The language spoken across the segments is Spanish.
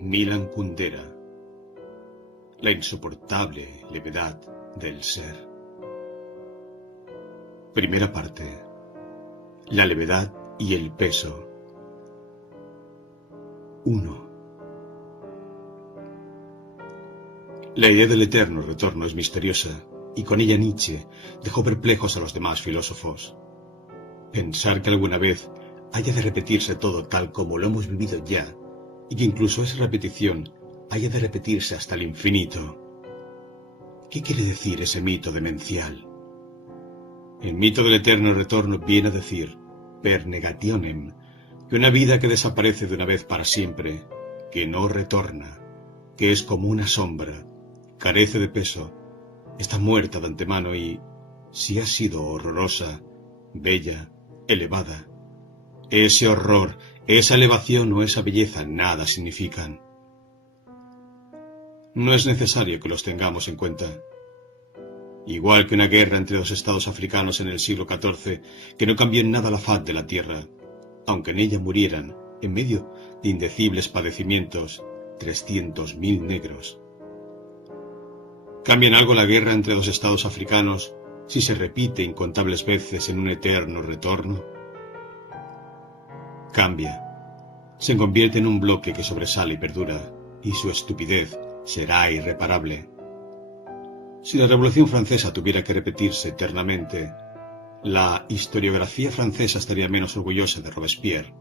Milan Kundera. La insoportable levedad del ser. Primera parte. La levedad y el peso. 1. La idea del eterno retorno es misteriosa, y con ella Nietzsche dejó perplejos a los demás filósofos. Pensar que alguna vez haya de repetirse todo tal como lo hemos vivido ya, y que incluso esa repetición haya de repetirse hasta el infinito. ¿Qué quiere decir ese mito demencial? El mito del eterno retorno viene a decir, per negationem, que una vida que desaparece de una vez para siempre, que no retorna, que es como una sombra, carece de peso, está muerta de antemano y, si ha sido horrorosa, bella, elevada, ese horror, esa elevación o esa belleza nada significan. No es necesario que los tengamos en cuenta. Igual que una guerra entre dos estados africanos en el siglo XIV, que no cambió en nada la faz de la tierra, aunque en ella murieran, en medio de indecibles padecimientos, 300.000 negros. ¿Cambia en algo la guerra entre dos estados africanos si se repite incontables veces en un eterno retorno? Cambia. Se convierte en un bloque que sobresale y perdura, y su estupidez será irreparable. Si la Revolución Francesa tuviera que repetirse eternamente, la historiografía francesa estaría menos orgullosa de Robespierre.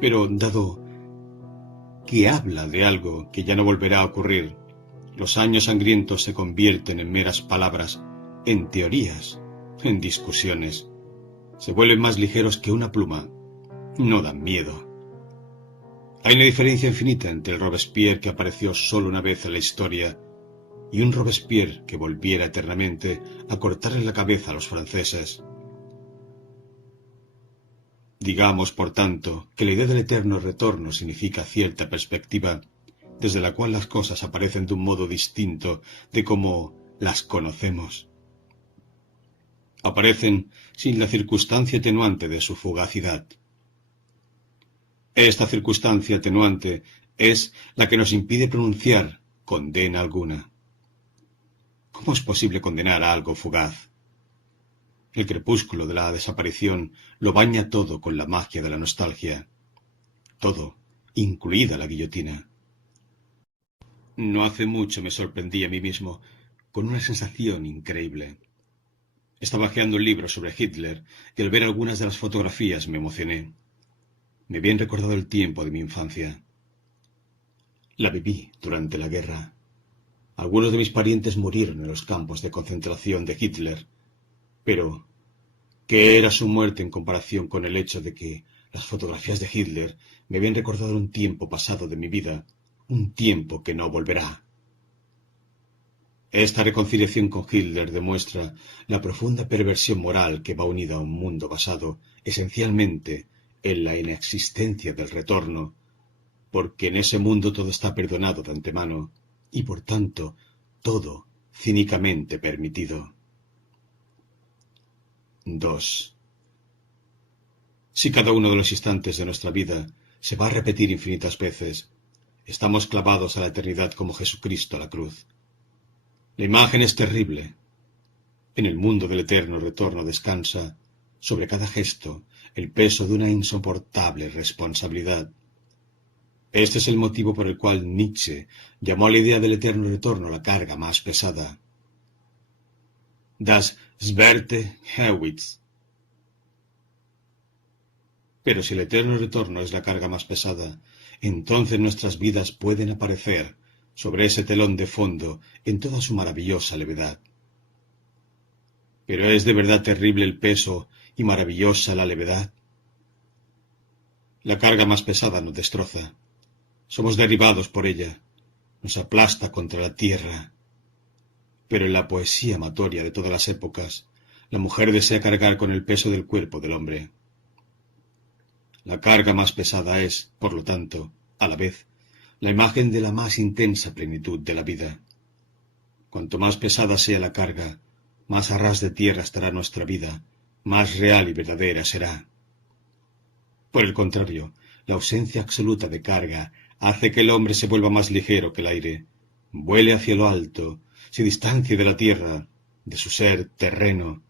Pero dado que habla de algo que ya no volverá a ocurrir, los años sangrientos se convierten en meras palabras, en teorías, en discusiones. Se vuelven más ligeros que una pluma. No dan miedo. Hay una diferencia infinita entre el Robespierre que apareció solo una vez en la historia y un Robespierre que volviera eternamente a cortarle la cabeza a los franceses. Digamos, por tanto, que la idea del eterno retorno significa cierta perspectiva, desde la cual las cosas aparecen de un modo distinto de como las conocemos. Aparecen sin la circunstancia atenuante de su fugacidad. Esta circunstancia atenuante es la que nos impide pronunciar condena alguna. ¿Cómo es posible condenar a algo fugaz? El crepúsculo de la desaparición lo baña todo con la magia de la nostalgia. Todo, incluida la guillotina. No hace mucho me sorprendí a mí mismo con una sensación increíble. Estaba hojeando un libro sobre Hitler y al ver algunas de las fotografías me emocioné. Me habían recordado el tiempo de mi infancia. La viví durante la guerra. Algunos de mis parientes murieron en los campos de concentración de Hitler, pero ¿qué era su muerte en comparación con el hecho de que las fotografías de Hitler me habían recordado un tiempo pasado de mi vida, un tiempo que no volverá? Esta reconciliación con Hitler demuestra la profunda perversión moral que va unida a un mundo basado esencialmente en la inexistencia del retorno, porque en ese mundo todo está perdonado de antemano y por tanto todo cínicamente permitido. 2. Si cada uno de los instantes de nuestra vida se va a repetir infinitas veces, estamos clavados a la eternidad como Jesucristo a la cruz. La imagen es terrible. En el mundo del eterno retorno descansa, sobre cada gesto, el peso de una insoportable responsabilidad. Este es el motivo por el cual Nietzsche llamó a la idea del eterno retorno la carga más pesada. Das schwere Gewicht. Pero si el eterno retorno es la carga más pesada, entonces nuestras vidas pueden aparecer sobre ese telón de fondo en toda su maravillosa levedad. ¿Pero es de verdad terrible el peso y maravillosa la levedad? La carga más pesada nos destroza. Somos derribados por ella. Nos aplasta contra la tierra. Pero en la poesía amatoria de todas las épocas, la mujer desea cargar con el peso del cuerpo del hombre. La carga más pesada es, por lo tanto, a la vez, la imagen de la más intensa plenitud de la vida. Cuanto más pesada sea la carga, más a ras de tierra estará nuestra vida, más real y verdadera será. Por el contrario, la ausencia absoluta de carga hace que el hombre se vuelva más ligero que el aire, vuele hacia lo alto, se distancie de la tierra, de su ser terreno,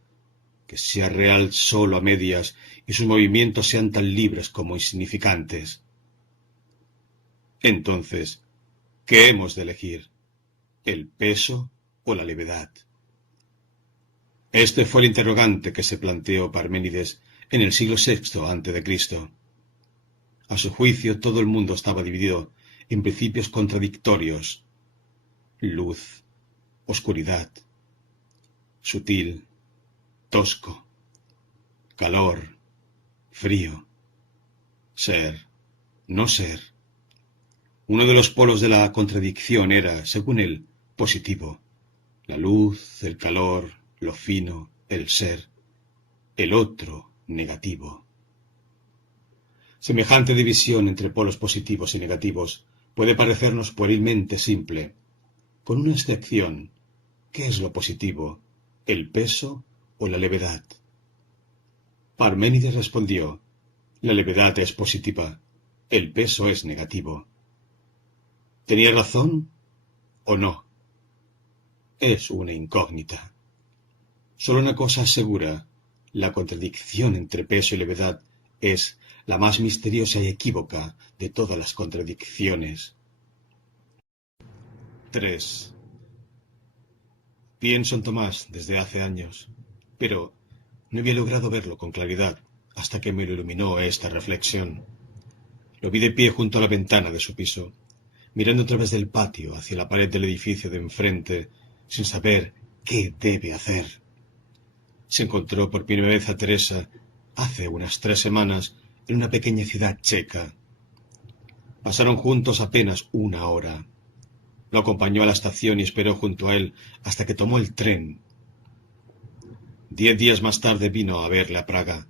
que sea real solo a medias y sus movimientos sean tan libres como insignificantes. Entonces, ¿qué hemos de elegir? ¿El peso o la levedad? Este fue el interrogante que se planteó Parménides en el siglo VI a.C. A su juicio, todo el mundo estaba dividido en principios contradictorios: luz, oscuridad, sutil, tosco, calor, frío, ser, no ser. Uno de los polos de la contradicción era, según él, positivo: la luz, el calor, lo fino, el ser. El otro, negativo. Semejante división entre polos positivos y negativos puede parecernos puerilmente simple, con una excepción. ¿Qué es lo positivo? ¿El peso o la levedad? Parménides respondió: la levedad es positiva, el peso es negativo. ¿Tenía razón o no? Es una incógnita. Solo una cosa es segura: la contradicción entre peso y levedad es la más misteriosa y equívoca de todas las contradicciones. 3. Pienso en Tomás desde hace años, pero no había logrado verlo con claridad hasta que me lo iluminó esta reflexión. Lo vi de pie junto a la ventana de su piso, mirando a través del patio hacia la pared del edificio de enfrente, sin saber qué debe hacer. Se encontró por primera vez a Teresa hace unas 3 semanas en una pequeña ciudad checa. Pasaron juntos apenas 1 hora. Lo acompañó a la estación y esperó junto a él hasta que tomó el tren. 10 días más tarde vino a verle a Praga.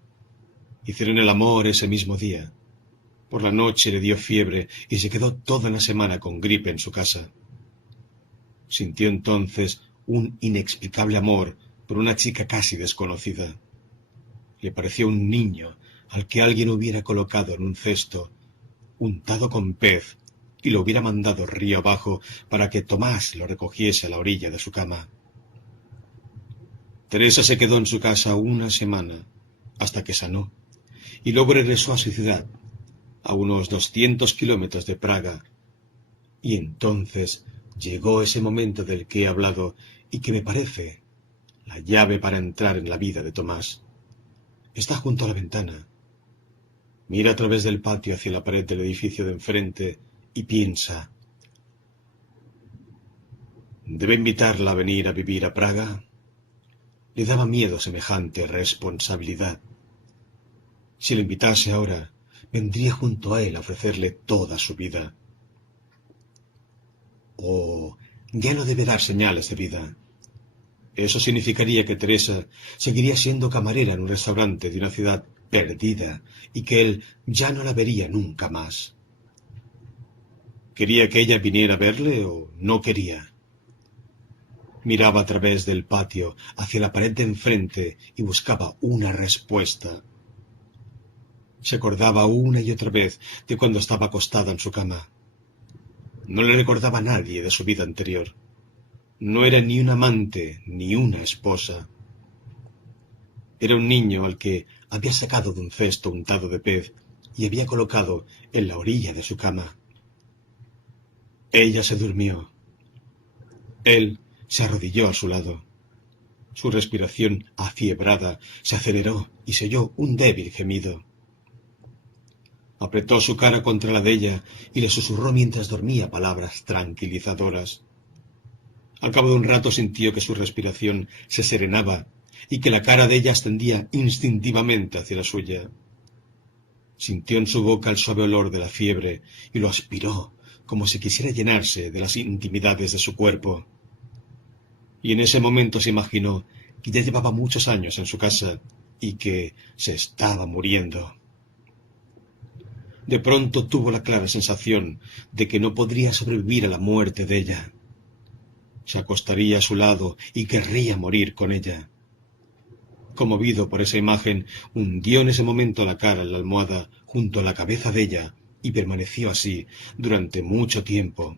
Hicieron el amor ese mismo día. Por la noche le dio fiebre y se quedó toda la semana con gripe en su casa. Sintió entonces un inexplicable amor por una chica casi desconocida. Le pareció un niño al que alguien hubiera colocado en un cesto, untado con pez, y lo hubiera mandado río abajo para que Tomás lo recogiese a la orilla de su cama. Teresa se quedó en su casa 1 semana, hasta que sanó, y luego regresó a su ciudad, a unos 200 kilómetros de Praga. Y entonces llegó ese momento del que he hablado y que me parece la llave para entrar en la vida de Tomás. Está junto a la ventana. Mira a través del patio hacia la pared del edificio de enfrente y piensa: ¿debe invitarla a venir a vivir a Praga? Le daba miedo semejante responsabilidad. Si le invitase ahora, vendría junto a él a ofrecerle toda su vida. O ya no debe dar señales de vida. Eso significaría que Teresa seguiría siendo camarera en un restaurante de una ciudad perdida y que él ya no la vería nunca más. ¿Quería que ella viniera a verle o no quería? Miraba a través del patio hacia la pared de enfrente y buscaba una respuesta. Se acordaba una y otra vez de cuando estaba acostada en su cama. No le recordaba a nadie de su vida anterior. No era ni un amante ni una esposa. Era un niño al que había sacado de un cesto untado de pez y había colocado en la orilla de su cama. Ella se durmió. Él se arrodilló a su lado. Su respiración afiebrada se aceleró y se oyó un débil gemido. Apretó su cara contra la de ella y le susurró mientras dormía palabras tranquilizadoras. Al cabo de un rato sintió que su respiración se serenaba y que la cara de ella ascendía instintivamente hacia la suya. Sintió en su boca el suave olor de la fiebre y lo aspiró como si quisiera llenarse de las intimidades de su cuerpo. Y en ese momento se imaginó que ya llevaba muchos años en su casa y que se estaba muriendo. De pronto tuvo la clara sensación de que no podría sobrevivir a la muerte de ella. Se acostaría a su lado y querría morir con ella. Conmovido por esa imagen, hundió en ese momento la cara en la almohada junto a la cabeza de ella y permaneció así durante mucho tiempo.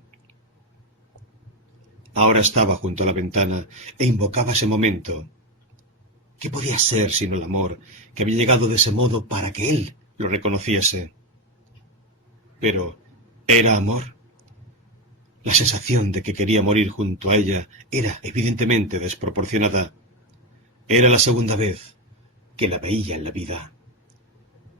Ahora estaba junto a la ventana e invocaba ese momento. ¿Qué podía ser sino el amor que había llegado de ese modo para que él lo reconociese? Pero, ¿era amor? La sensación de que quería morir junto a ella era evidentemente desproporcionada. Era la segunda vez que la veía en la vida.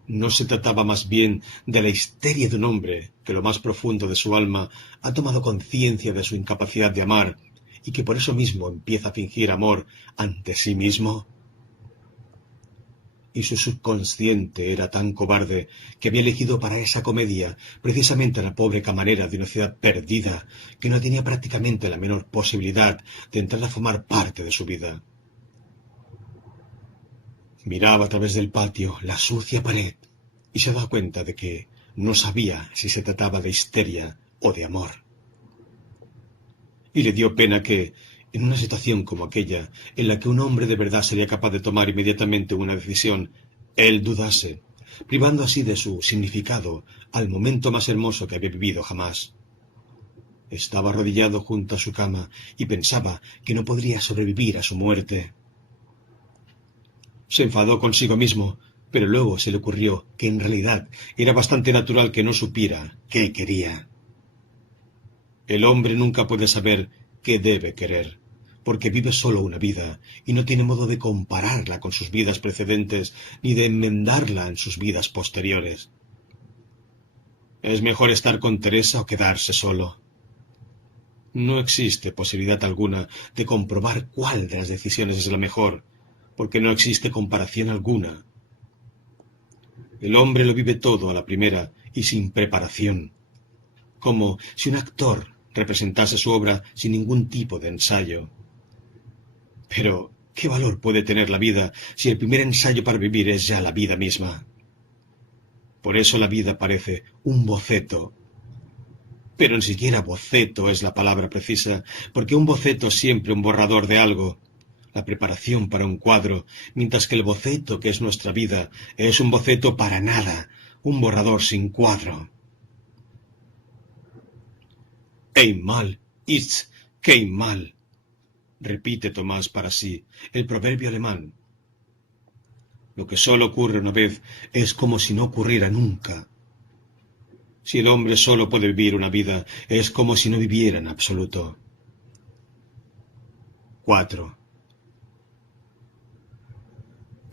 ¿No se trataba más bien de la histeria de un hombre que lo más profundo de su alma ha tomado conciencia de su incapacidad de amar y que por eso mismo empieza a fingir amor ante sí mismo? Y su subconsciente era tan cobarde que había elegido para esa comedia precisamente a la pobre camarera de una ciudad perdida que no tenía prácticamente la menor posibilidad de entrar a formar parte de su vida. Miraba a través del patio la sucia pared y se daba cuenta de que no sabía si se trataba de histeria o de amor. Y le dio pena que, en una situación como aquella, en la que un hombre de verdad sería capaz de tomar inmediatamente una decisión, él dudase, privando así de su significado al momento más hermoso que había vivido jamás. Estaba arrodillado junto a su cama y pensaba que no podría sobrevivir a su muerte. Se enfadó consigo mismo, pero luego se le ocurrió que en realidad era bastante natural que no supiera qué quería. El hombre nunca puede saber qué debe querer, porque vive solo una vida y no tiene modo de compararla con sus vidas precedentes ni de enmendarla en sus vidas posteriores. ¿Es mejor estar con Teresa o quedarse solo? No existe posibilidad alguna de comprobar cuál de las decisiones es la mejor, porque no existe comparación alguna. El hombre lo vive todo a la primera y sin preparación, como si un actor representase su obra sin ningún tipo de ensayo. Pero, ¿qué valor puede tener la vida si el primer ensayo para vivir es ya la vida misma? Por eso la vida parece un boceto. Pero ni siquiera boceto es la palabra precisa, porque un boceto es siempre un borrador de algo, la preparación para un cuadro, mientras que el boceto que es nuestra vida es un boceto para nada, un borrador sin cuadro. Einmal ist kein Mal, repite Tomás para sí, el proverbio alemán. Lo que solo ocurre una vez es como si no ocurriera nunca. Si el hombre solo puede vivir una vida, es como si no viviera en absoluto. 4.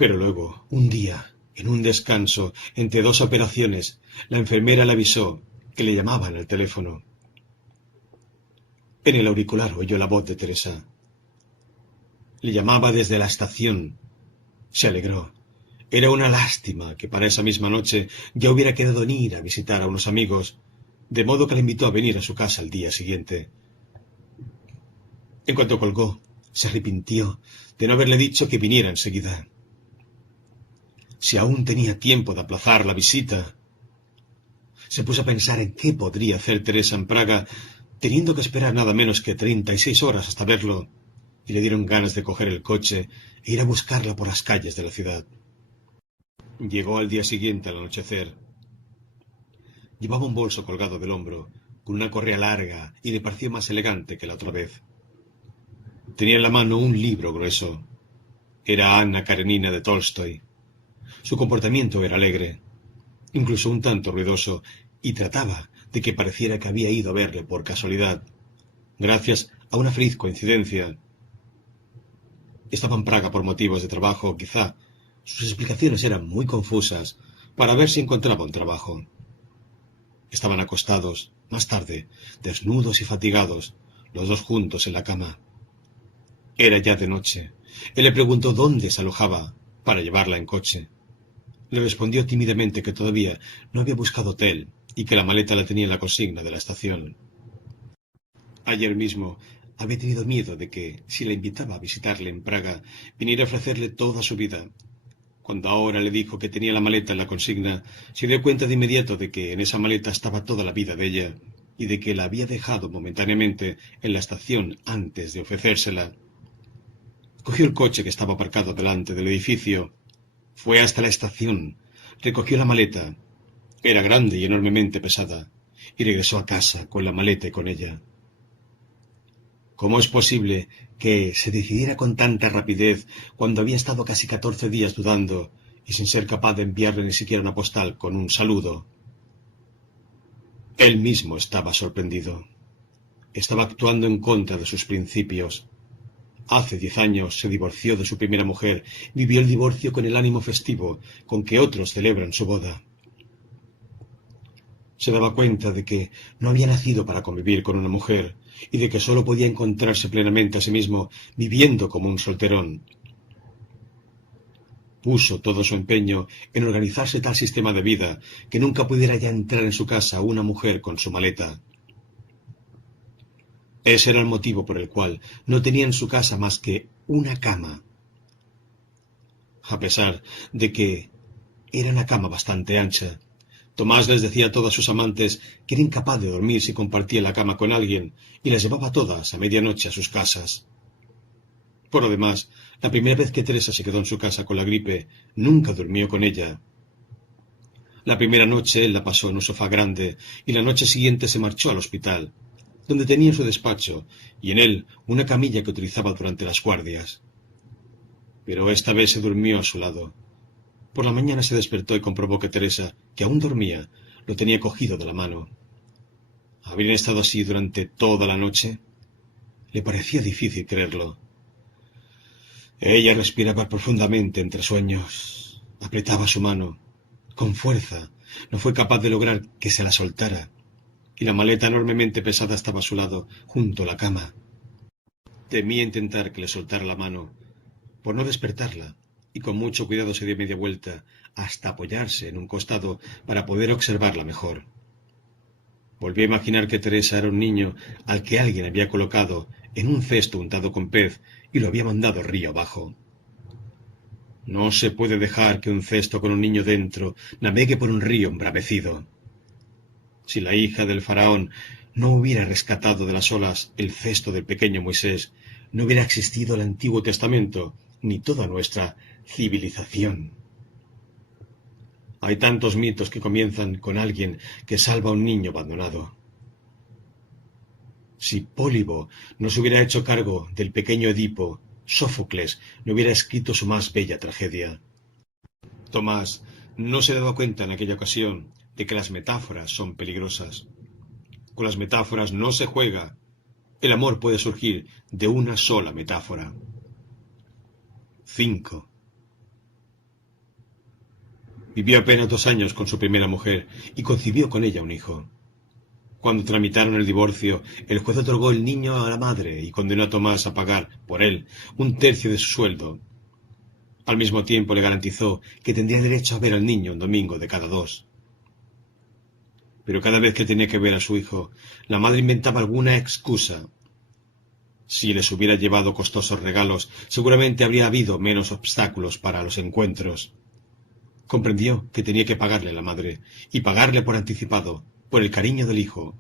Pero luego, un día, en un descanso, entre dos operaciones, la enfermera le avisó que le llamaban al teléfono. En el auricular oyó la voz de Teresa. Le llamaba desde la estación. Se alegró. Era una lástima que para esa misma noche ya hubiera quedado en ir a visitar a unos amigos, de modo que le invitó a venir a su casa al día siguiente. En cuanto colgó, se arrepintió de no haberle dicho que viniera enseguida. Si aún tenía tiempo de aplazar la visita. Se puso a pensar en qué podría hacer Teresa en Praga, teniendo que esperar nada menos que 36 horas hasta verlo, y le dieron ganas de coger el coche e ir a buscarla por las calles de la ciudad. Llegó al día siguiente al anochecer. Llevaba un bolso colgado del hombro, con una correa larga, y le pareció más elegante que la otra vez. Tenía en la mano un libro grueso. Era Ana Karenina de Tolstoy. Su comportamiento era alegre, incluso un tanto ruidoso, y trataba de que pareciera que había ido a verle por casualidad, gracias a una feliz coincidencia. Estaba en Praga por motivos de trabajo, quizá. Sus explicaciones eran muy confusas, para ver si encontraba un trabajo. Estaban acostados, más tarde, desnudos y fatigados, los dos juntos en la cama. Era ya de noche. Él le preguntó dónde se alojaba, para llevarla en coche. Le respondió tímidamente que todavía no había buscado hotel y que la maleta la tenía en la consigna de la estación. Ayer mismo había tenido miedo de que, si la invitaba a visitarle en Praga, viniera a ofrecerle toda su vida. Cuando ahora le dijo que tenía la maleta en la consigna, se dio cuenta de inmediato de que en esa maleta estaba toda la vida de ella y de que la había dejado momentáneamente en la estación antes de ofrecérsela. Cogió el coche que estaba aparcado delante del edificio. Fue hasta la estación, recogió la maleta Era grande y enormemente pesada, y regresó a casa con la maleta y con ella. ¿Cómo es posible que se decidiera con tanta rapidez cuando había estado casi 14 días dudando y sin ser capaz de enviarle ni siquiera una postal con un saludo? Él mismo estaba sorprendido. Estaba actuando en contra de sus principios. Hace 10 años se divorció de su primera mujer, vivió el divorcio con el ánimo festivo con que otros celebran su boda. Se daba cuenta de que no había nacido para convivir con una mujer y de que sólo podía encontrarse plenamente a sí mismo viviendo como un solterón. Puso todo su empeño en organizarse tal sistema de vida que nunca pudiera ya entrar en su casa una mujer con su maleta. Ese era el motivo por el cual no tenía en su casa más que una cama. A pesar de que era una cama bastante ancha, Tomás les decía a todas sus amantes que era incapaz de dormir si compartía la cama con alguien y las llevaba todas a medianoche a sus casas. Por lo demás, la primera vez que Teresa se quedó en su casa con la gripe, nunca durmió con ella. La primera noche él la pasó en un sofá grande y la noche siguiente se marchó al hospital, donde tenía su despacho y en él una camilla que utilizaba durante las guardias. Pero esta vez se durmió a su lado. Por la mañana se despertó y comprobó que Teresa, que aún dormía, lo tenía cogido de la mano. ¿Habrían estado así durante toda la noche? Le parecía difícil creerlo. Ella respiraba profundamente entre sueños. Apretaba su mano. Con fuerza. No fue capaz de lograr que se la soltara. Y la maleta enormemente pesada estaba a su lado, junto a la cama. Temía intentar que le soltara la mano, por no despertarla, y con mucho cuidado se dio media vuelta hasta apoyarse en un costado para poder observarla mejor. Volvió a imaginar que Teresa era un niño al que alguien había colocado en un cesto untado con pez y lo había mandado río abajo. No se puede dejar que un cesto con un niño dentro navegue por un río embravecido. Si la hija del faraón no hubiera rescatado de las olas el cesto del pequeño Moisés, no hubiera existido el Antiguo Testamento ni toda nuestra civilización. Hay tantos mitos que comienzan con alguien que salva a un niño abandonado. Si Pólibo no se hubiera hecho cargo del pequeño Edipo, Sófocles no hubiera escrito su más bella tragedia. Tomás no se daba cuenta en aquella ocasión de que las metáforas son peligrosas. Con las metáforas no se juega. El amor puede surgir de una sola metáfora. 5. Vivió apenas 2 años con su primera mujer y concibió con ella un hijo. Cuando tramitaron el divorcio, el juez otorgó el niño a la madre y condenó a Tomás a pagar, por él, 1/3 de su sueldo. Al mismo tiempo le garantizó que tendría derecho a ver al niño un domingo de cada 2. Pero cada vez que tenía que ver a su hijo, la madre inventaba alguna excusa. Si les hubiera llevado costosos regalos, seguramente habría habido menos obstáculos para los encuentros. Comprendió que tenía que pagarle a la madre, y pagarle por anticipado, por el cariño del hijo.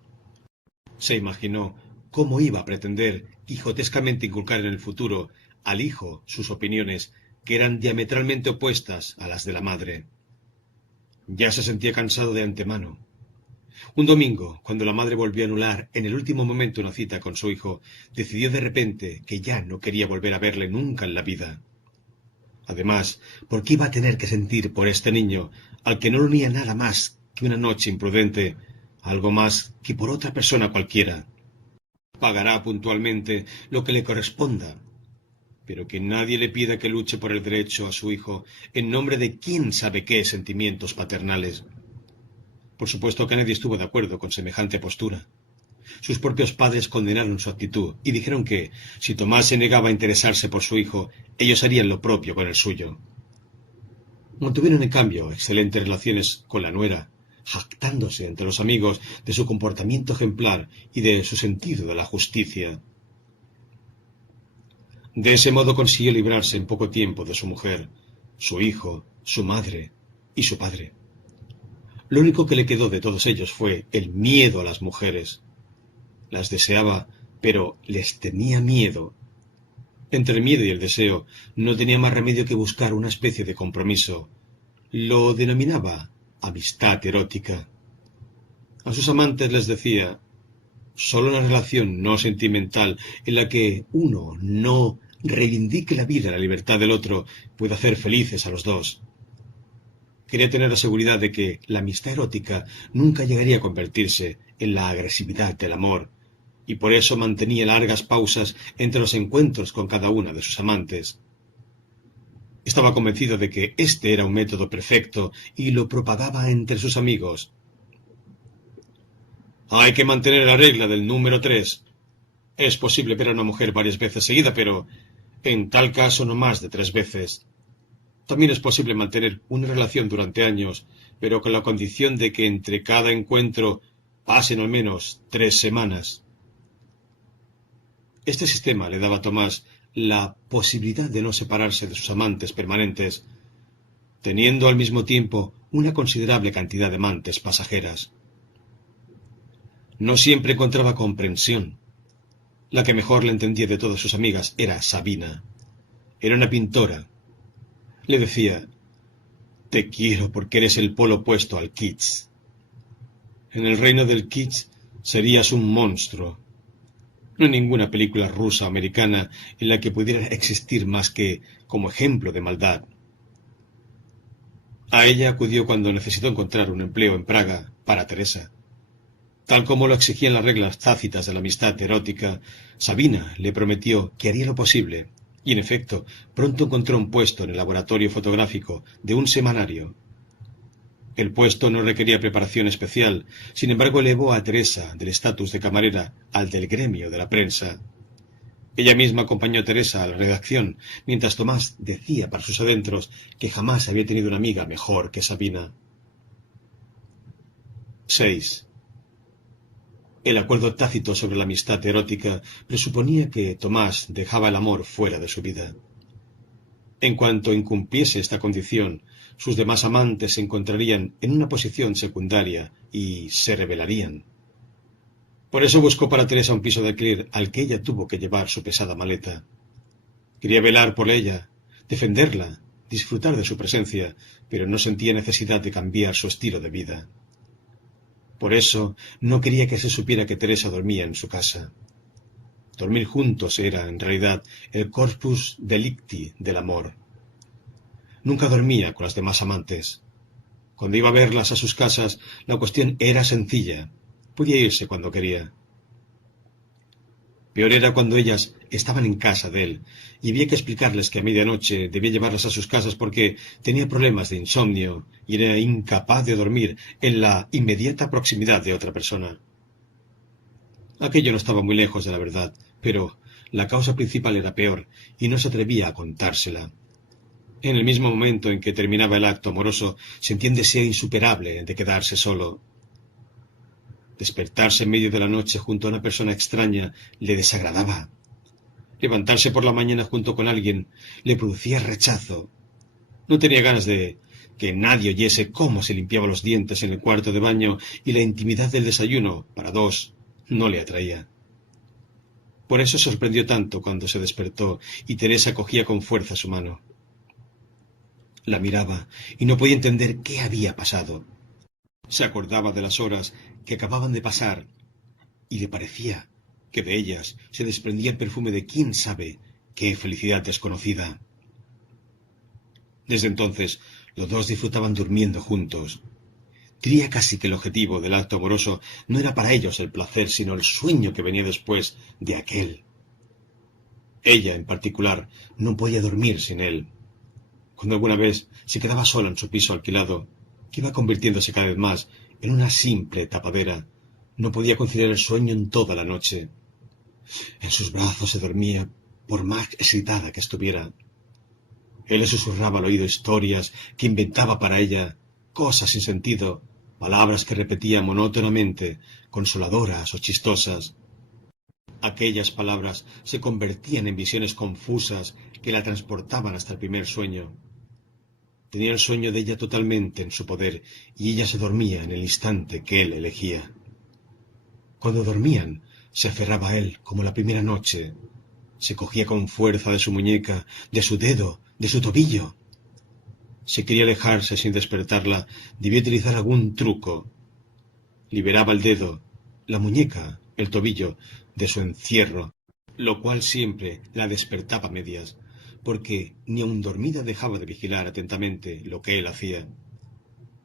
Se imaginó cómo iba a pretender quijotescamente inculcar en el futuro al hijo sus opiniones, que eran diametralmente opuestas a las de la madre. Ya se sentía cansado de antemano. Un domingo, cuando la madre volvió a anular en el último momento una cita con su hijo, decidió de repente que ya no quería volver a verle nunca en la vida. Además, ¿por qué iba a tener que sentir por este niño, al que no le unía nada más que una noche imprudente, algo más que por otra persona cualquiera? Pagará puntualmente lo que le corresponda, pero que nadie le pida que luche por el derecho a su hijo en nombre de quién sabe qué sentimientos paternales. Por supuesto que nadie estuvo de acuerdo con semejante postura. Sus propios padres condenaron su actitud y dijeron que, si Tomás se negaba a interesarse por su hijo, ellos harían lo propio con el suyo. Mantuvieron, en cambio, excelentes relaciones con la nuera, jactándose entre los amigos de su comportamiento ejemplar y de su sentido de la justicia. De ese modo consiguió librarse en poco tiempo de su mujer, su hijo, su madre y su padre. Lo único que le quedó de todos ellos fue el miedo a las mujeres. Las deseaba, pero les tenía miedo. Entre el miedo y el deseo no tenía más remedio que buscar una especie de compromiso. Lo denominaba amistad erótica. A sus amantes les decía: solo una relación no sentimental en la que uno no reivindique la vida y la libertad del otro puede hacer felices a los dos. Quería tener la seguridad de que la amistad erótica nunca llegaría a convertirse en la agresividad del amor, y por eso mantenía largas pausas entre los encuentros con cada una de sus amantes. Estaba convencido de que este era un método perfecto y lo propagaba entre sus amigos. Hay que mantener la regla del número 3. Es posible ver a una mujer varias veces seguida, pero en tal caso no más de 3 veces. También es posible mantener una relación durante años, pero con la condición de que entre cada encuentro pasen al menos 3 semanas. Este sistema le daba a Tomás la posibilidad de no separarse de sus amantes permanentes, teniendo al mismo tiempo una considerable cantidad de amantes pasajeras. No siempre encontraba comprensión. La que mejor le entendía de todas sus amigas era Sabina. Era una pintora. Le decía: te quiero porque eres el polo opuesto al kitsch. En el reino del kitsch serías un monstruo. No hay ninguna película rusa o americana en la que pudiera existir más que como ejemplo de maldad. A ella acudió cuando necesitó encontrar un empleo en Praga para Teresa. Tal como lo exigían las reglas tácitas de la amistad erótica, Sabina le prometió que haría lo posible, y en efecto, pronto encontró un puesto en el laboratorio fotográfico de un semanario. El puesto no requería preparación especial, sin embargo elevó a Teresa del estatus de camarera al del gremio de la prensa. Ella misma acompañó a Teresa a la redacción, mientras Tomás decía para sus adentros que jamás había tenido una amiga mejor que Sabina. 6. El acuerdo tácito sobre la amistad erótica presuponía que Tomás dejaba el amor fuera de su vida. En cuanto incumpliese esta condición, sus demás amantes se encontrarían en una posición secundaria y se rebelarían. Por eso buscó para Teresa un piso de alquiler al que ella tuvo que llevar su pesada maleta. Quería velar por ella, defenderla, disfrutar de su presencia, pero no sentía necesidad de cambiar su estilo de vida. Por eso no quería que se supiera que Teresa dormía en su casa. Dormir juntos era, en realidad, el corpus delicti del amor. Nunca dormía con las demás amantes. Cuando iba a verlas a sus casas, la cuestión era sencilla. Podía irse cuando quería. Peor era cuando ellas estaban en casa de él, y había que explicarles que a medianoche debía llevarlas a sus casas porque tenía problemas de insomnio y era incapaz de dormir en la inmediata proximidad de otra persona. Aquello no estaba muy lejos de la verdad, pero la causa principal era peor, y no se atrevía a contársela. En el mismo momento en que terminaba el acto amoroso, sentía un deseo insuperable de quedarse solo. Despertarse en medio de la noche junto a una persona extraña le desagradaba. Levantarse por la mañana junto con alguien le producía rechazo. No tenía ganas de que nadie oyese cómo se limpiaba los dientes en el cuarto de baño, y la intimidad del desayuno para dos no le atraía. Por eso sorprendió tanto cuando se despertó y Teresa cogía con fuerza su mano. La miraba y no podía entender qué había pasado. Se acordaba de las horas que acababan de pasar y le parecía que de ellas se desprendía el perfume de quién sabe qué felicidad desconocida. Desde entonces los dos disfrutaban durmiendo juntos. Diría casi que el objetivo del acto amoroso no era para ellos el placer, sino el sueño que venía después de aquel. Ella, en particular, no podía dormir sin él. Cuando alguna vez se quedaba sola en su piso alquilado, que iba convirtiéndose cada vez más en una simple tapadera, no podía conciliar el sueño en toda la noche. En sus brazos se dormía, por más excitada que estuviera. Él le susurraba al oído historias que inventaba para ella, cosas sin sentido, palabras que repetía monótonamente, consoladoras o chistosas. Aquellas palabras se convertían en visiones confusas que la transportaban hasta el primer sueño. Tenía el sueño de ella totalmente en su poder, y ella se dormía en el instante que él elegía. Cuando dormían, se aferraba a él como la primera noche. Se cogía con fuerza de su muñeca, de su dedo, de su tobillo. Si quería alejarse sin despertarla, debía utilizar algún truco. Liberaba el dedo, la muñeca, el tobillo, de su encierro, lo cual siempre la despertaba a medias, porque ni aun dormida dejaba de vigilar atentamente lo que él hacía.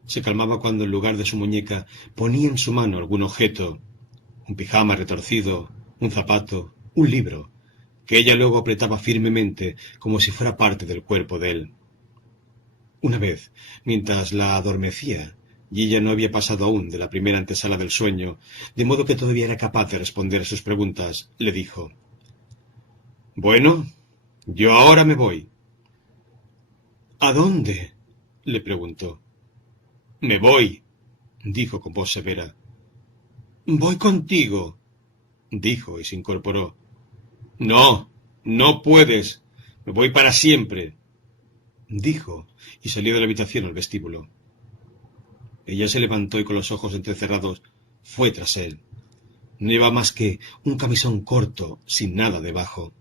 Se calmaba cuando en lugar de su muñeca ponía en su mano algún objeto, un pijama retorcido, un zapato, un libro, que ella luego apretaba firmemente como si fuera parte del cuerpo de él. Una vez, mientras la adormecía, y ella no había pasado aún de la primera antesala del sueño, de modo que todavía era capaz de responder a sus preguntas, le dijo: «Bueno, yo ahora me voy». «¿A dónde?», le preguntó. «Me voy», dijo con voz severa. «Voy contigo», dijo y se incorporó. «No, no puedes. Me voy para siempre», dijo y salió de la habitación al vestíbulo. Ella se levantó y con los ojos entrecerrados fue tras él. No llevaba más que un camisón corto, sin nada debajo.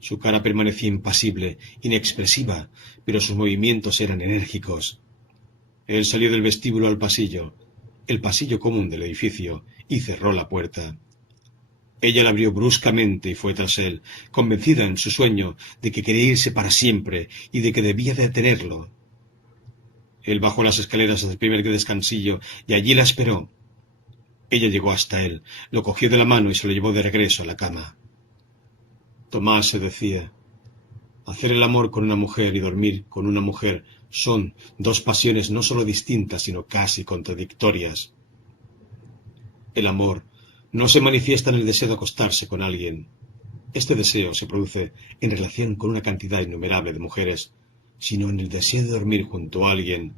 Su cara permanecía impasible, inexpresiva, pero sus movimientos eran enérgicos. Él salió del vestíbulo al pasillo, el pasillo común del edificio, y cerró la puerta. Ella la abrió bruscamente y fue tras él, convencida en su sueño de que quería irse para siempre y de que debía detenerlo. Él bajó las escaleras hasta el primer descansillo y allí la esperó. Ella llegó hasta él, lo cogió de la mano y se lo llevó de regreso a la cama. Tomás se decía: hacer el amor con una mujer y dormir con una mujer son dos pasiones no solo distintas, sino casi contradictorias. El amor no se manifiesta en el deseo de acostarse con alguien. Este deseo se produce en relación con una cantidad innumerable de mujeres, sino en el deseo de dormir junto a alguien.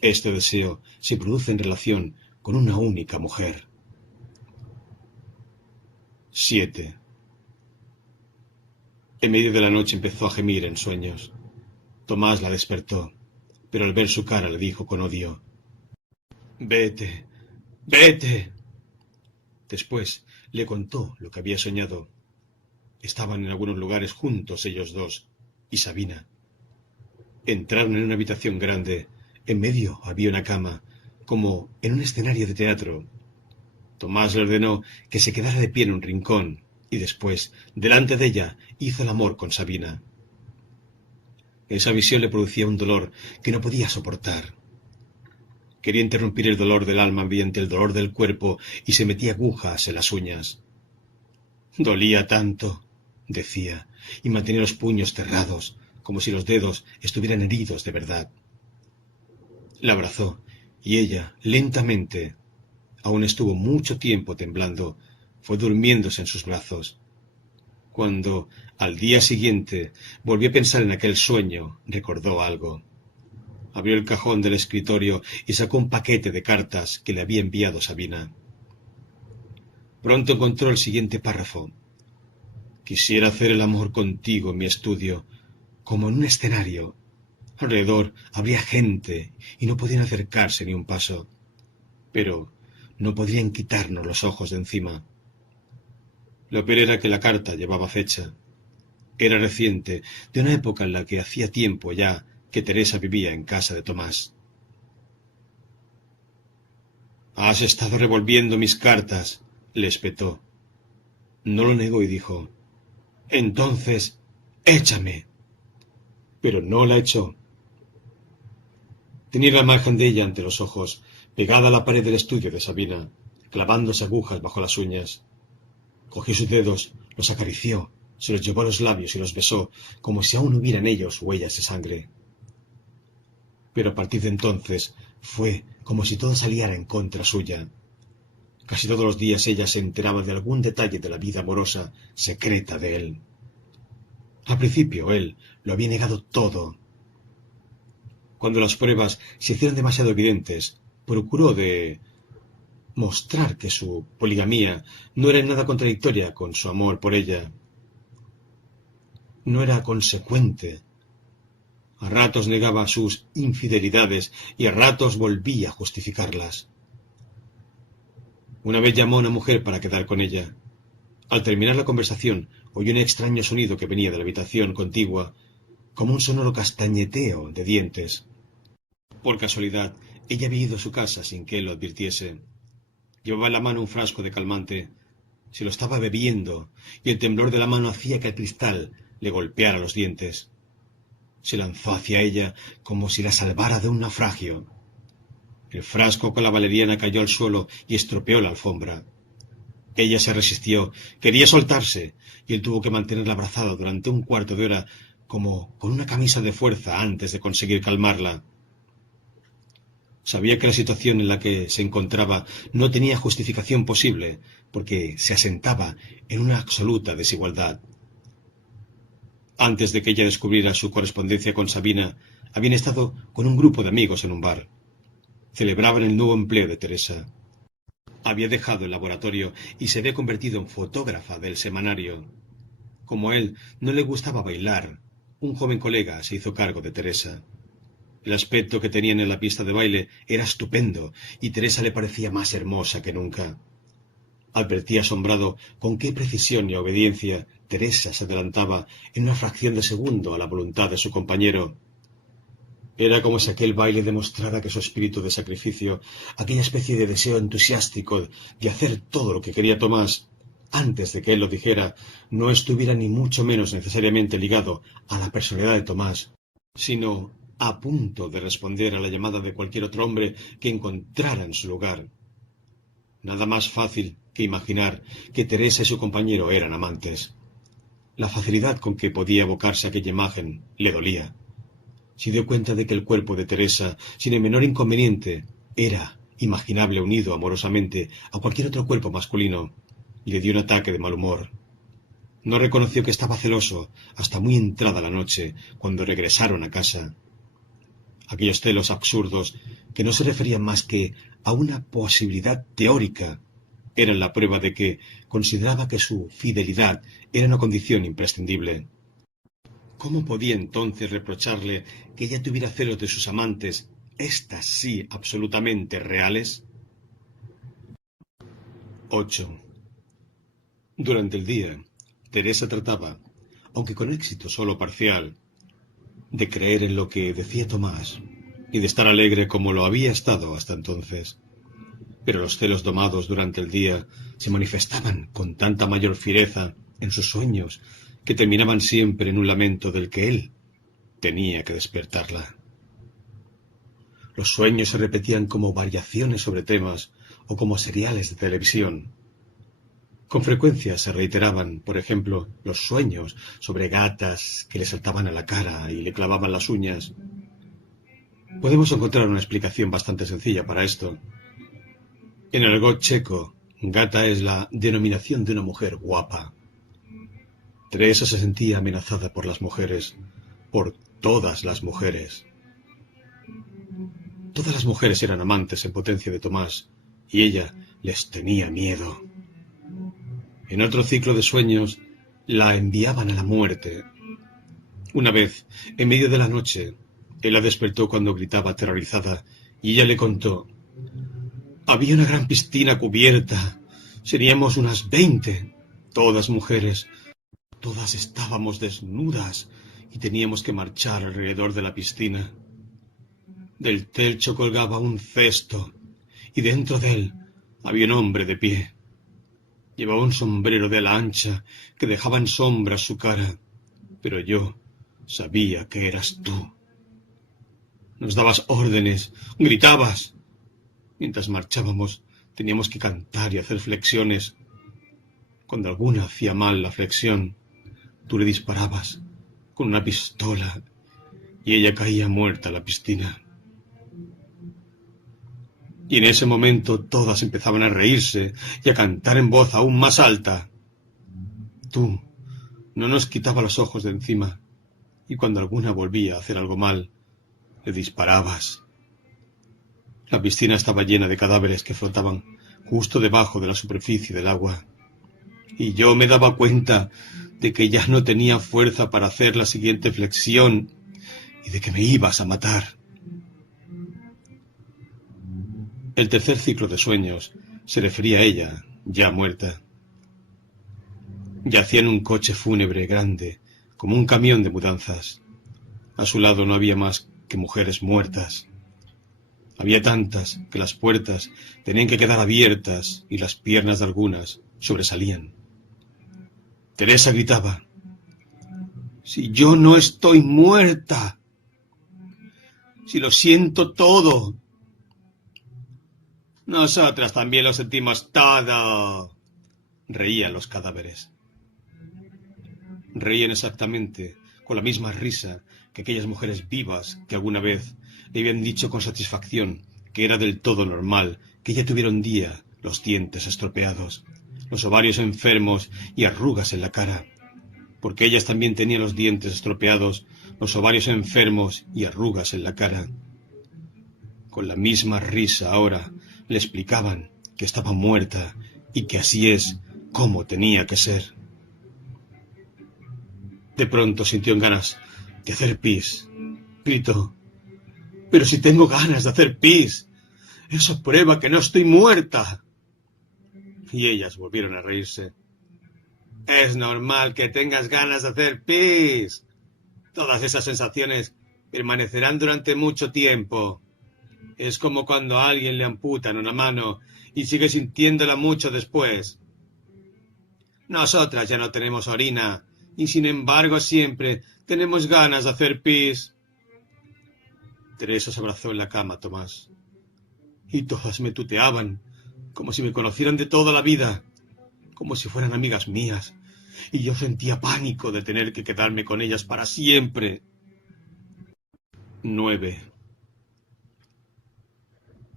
Este deseo se produce en relación con una única mujer. 7. En medio de la noche empezó a gemir en sueños. Tomás la despertó, pero al ver su cara le dijo con odio: «Vete, vete». Después le contó lo que había soñado. Estaban en algunos lugares juntos ellos dos y Sabina. Entraron en una habitación grande. En medio había una cama, como en un escenario de teatro. Tomás le ordenó que se quedara de pie en un rincón y después, delante de ella, hizo el amor con Sabina. Esa visión le producía un dolor que no podía soportar. Quería interrumpir el dolor del alma mediante el dolor del cuerpo y se metía agujas en las uñas. Dolía tanto, decía, y mantenía los puños cerrados, como si los dedos estuvieran heridos de verdad. La abrazó, y ella, lentamente, aún estuvo mucho tiempo temblando, fue durmiéndose en sus brazos. Cuando, al día siguiente, volvió a pensar en aquel sueño, recordó algo. Abrió el cajón del escritorio y sacó un paquete de cartas que le había enviado Sabina. Pronto encontró el siguiente párrafo: «Quisiera hacer el amor contigo en mi estudio, como en un escenario. Alrededor habría gente y no podían acercarse ni un paso, pero no podrían quitarnos los ojos de encima». Lo peor era que la carta llevaba fecha. Era reciente, de una época en la que hacía tiempo ya que Teresa vivía en casa de Tomás. «Has estado revolviendo mis cartas», le espetó. No lo negó y dijo: «Entonces, échame». Pero no la echó. Tenía la imagen de ella ante los ojos, pegada a la pared del estudio de Sabina, clavándose agujas bajo las uñas. Cogió sus dedos, los acarició, se los llevó a los labios y los besó, como si aún hubiera en ellos huellas de sangre. Pero a partir de entonces fue como si todo saliera en contra suya. Casi todos los días ella se enteraba de algún detalle de la vida amorosa secreta de él. Al principio él lo había negado todo. Cuando las pruebas se hicieron demasiado evidentes, procuró de mostrar que su poligamía no era en nada contradictoria con su amor por ella. No era consecuente. A ratos negaba sus infidelidades y a ratos volvía a justificarlas. Una vez llamó a una mujer para quedar con ella. Al terminar la conversación, oyó un extraño sonido que venía de la habitación contigua, como un sonoro castañeteo de dientes. Por casualidad, ella había ido a su casa sin que él lo advirtiese. Llevaba en la mano un frasco de calmante. Se lo estaba bebiendo, y el temblor de la mano hacía que el cristal le golpeara los dientes. Se lanzó hacia ella como si la salvara de un naufragio. El frasco con la valeriana cayó al suelo y estropeó la alfombra. Ella se resistió, quería soltarse, y él tuvo que mantenerla abrazada durante un cuarto de hora, como con una camisa de fuerza antes de conseguir calmarla. Sabía que la situación en la que se encontraba no tenía justificación posible, porque se asentaba en una absoluta desigualdad. Antes de que ella descubriera su correspondencia con Sabina, habían estado con un grupo de amigos en un bar. Celebraban el nuevo empleo de Teresa. Había dejado el laboratorio y se había convertido en fotógrafa del semanario. Como a él no le gustaba bailar, un joven colega se hizo cargo de Teresa. El aspecto que tenían en la pista de baile era estupendo y Teresa le parecía más hermosa que nunca. Advertía asombrado con qué precisión y obediencia Teresa se adelantaba en una fracción de segundo a la voluntad de su compañero. Era como si aquel baile demostrara que su espíritu de sacrificio, aquella especie de deseo entusiástico de hacer todo lo que quería Tomás, antes de que él lo dijera, no estuviera ni mucho menos necesariamente ligado a la personalidad de Tomás, sino a punto de responder a la llamada de cualquier otro hombre que encontrara en su lugar. Nada más fácil que imaginar que Teresa y su compañero eran amantes. La facilidad con que podía evocarse aquella imagen le dolía. Se dio cuenta de que el cuerpo de Teresa, sin el menor inconveniente, era imaginable unido amorosamente a cualquier otro cuerpo masculino, y le dio un ataque de mal humor. No reconoció que estaba celoso hasta muy entrada la noche, cuando regresaron a casa. Aquellos celos absurdos, que no se referían más que a una posibilidad teórica, eran la prueba de que consideraba que su fidelidad era una condición imprescindible. ¿Cómo podía entonces reprocharle que ella tuviera celos de sus amantes, éstas sí absolutamente reales? 8. Durante el día, Teresa trataba, aunque con éxito solo parcial, de creer en lo que decía Tomás y de estar alegre como lo había estado hasta entonces. Pero los celos domados durante el día se manifestaban con tanta mayor fiereza en sus sueños que terminaban siempre en un lamento del que él tenía que despertarla. Los sueños se repetían como variaciones sobre temas o como seriales de televisión. Con frecuencia se reiteraban, por ejemplo, los sueños sobre gatas que le saltaban a la cara y le clavaban las uñas. Podemos encontrar una explicación bastante sencilla para esto. En el argot checo, gata es la denominación de una mujer guapa. Teresa se sentía amenazada por las mujeres, por todas las mujeres. Todas las mujeres eran amantes en potencia de Tomás, y ella les tenía miedo. En otro ciclo de sueños, la enviaban a la muerte. Una vez, en medio de la noche, él la despertó cuando gritaba aterrorizada, y ella le contó: había una gran piscina cubierta, seríamos unas 20, todas mujeres. Todas estábamos desnudas y teníamos que marchar alrededor de la piscina. Del techo colgaba un cesto y dentro de él había un hombre de pie. Llevaba un sombrero de ala ancha que dejaba en sombra su cara, pero yo sabía que eras tú. Nos dabas órdenes, gritabas. Mientras marchábamos teníamos que cantar y hacer flexiones. Cuando alguna hacía mal la flexión, tú le disparabas con una pistola y ella caía muerta a la piscina. Y en ese momento todas empezaban a reírse y a cantar en voz aún más alta. Tú no nos quitabas los ojos de encima, y cuando alguna volvía a hacer algo mal, le disparabas. La piscina estaba llena de cadáveres que flotaban justo debajo de la superficie del agua, y yo me daba cuenta de que ya no tenía fuerza para hacer la siguiente flexión y de que me ibas a matar. El tercer ciclo de sueños se refería a ella, ya muerta. Yacía en un coche fúnebre grande, como un camión de mudanzas. A su lado no había más que mujeres muertas. Había tantas que las puertas tenían que quedar abiertas y las piernas de algunas sobresalían. Teresa gritaba: «Si yo no estoy muerta, si lo siento todo». «Nosotras también lo sentimos todo», reían los cadáveres. Reían exactamente con la misma risa que aquellas mujeres vivas que alguna vez le habían dicho con satisfacción que era del todo normal que ella tuviera un día los dientes estropeados, los ovarios enfermos y arrugas en la cara, porque ellas también tenían los dientes estropeados, los ovarios enfermos y arrugas en la cara. Con la misma risa ahora le explicaban que estaba muerta y que así es como tenía que ser. De pronto sintió ganas de hacer pis. Gritó: «Pero si tengo ganas de hacer pis, eso prueba que no estoy muerta». Y ellas volvieron a reírse. «Es normal que tengas ganas de hacer pis. Todas esas sensaciones permanecerán durante mucho tiempo. Es como cuando a alguien le amputan una mano y sigue sintiéndola mucho después. Nosotras ya no tenemos orina y sin embargo siempre tenemos ganas de hacer pis». Teresa se abrazó en la cama a Tomás y todas me tuteaban, como si me conocieran de toda la vida, como si fueran amigas mías, y yo sentía pánico de tener que quedarme con ellas para siempre. 9.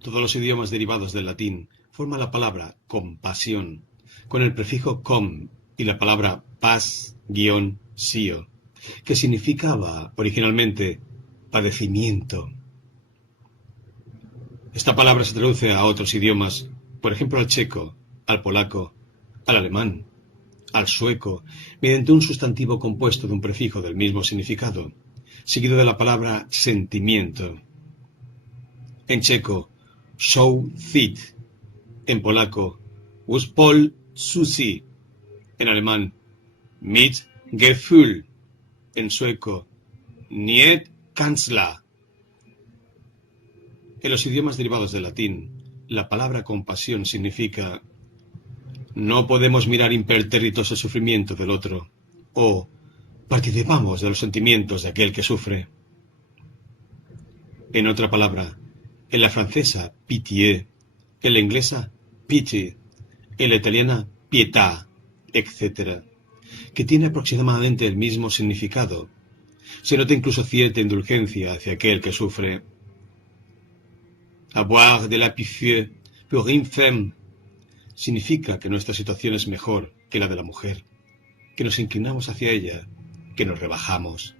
Todos los idiomas derivados del latín forman la palabra compasión, con el prefijo com y la palabra pas-sio, que significaba originalmente padecimiento. Esta palabra se traduce a otros idiomas, por ejemplo al checo, al polaco, al alemán, al sueco, mediante un sustantivo compuesto de un prefijo del mismo significado, seguido de la palabra sentimiento. En checo, soucit; en polaco, uspolczuci; en alemán, Mitgefühl; en sueco, niet Kanzler. En los idiomas derivados del latín, la palabra compasión significa: no podemos mirar impertérritos el sufrimiento del otro, o participamos de los sentimientos de aquel que sufre. En otra palabra, en la francesa pitié, en la inglesa pity, en la italiana pietà, etc., que tiene aproximadamente el mismo significado, se nota incluso cierta indulgencia hacia aquel que sufre. Avoir de la pitié pour une femme significa que nuestra situación es mejor que la de la mujer, que nos inclinamos hacia ella, que nos rebajamos.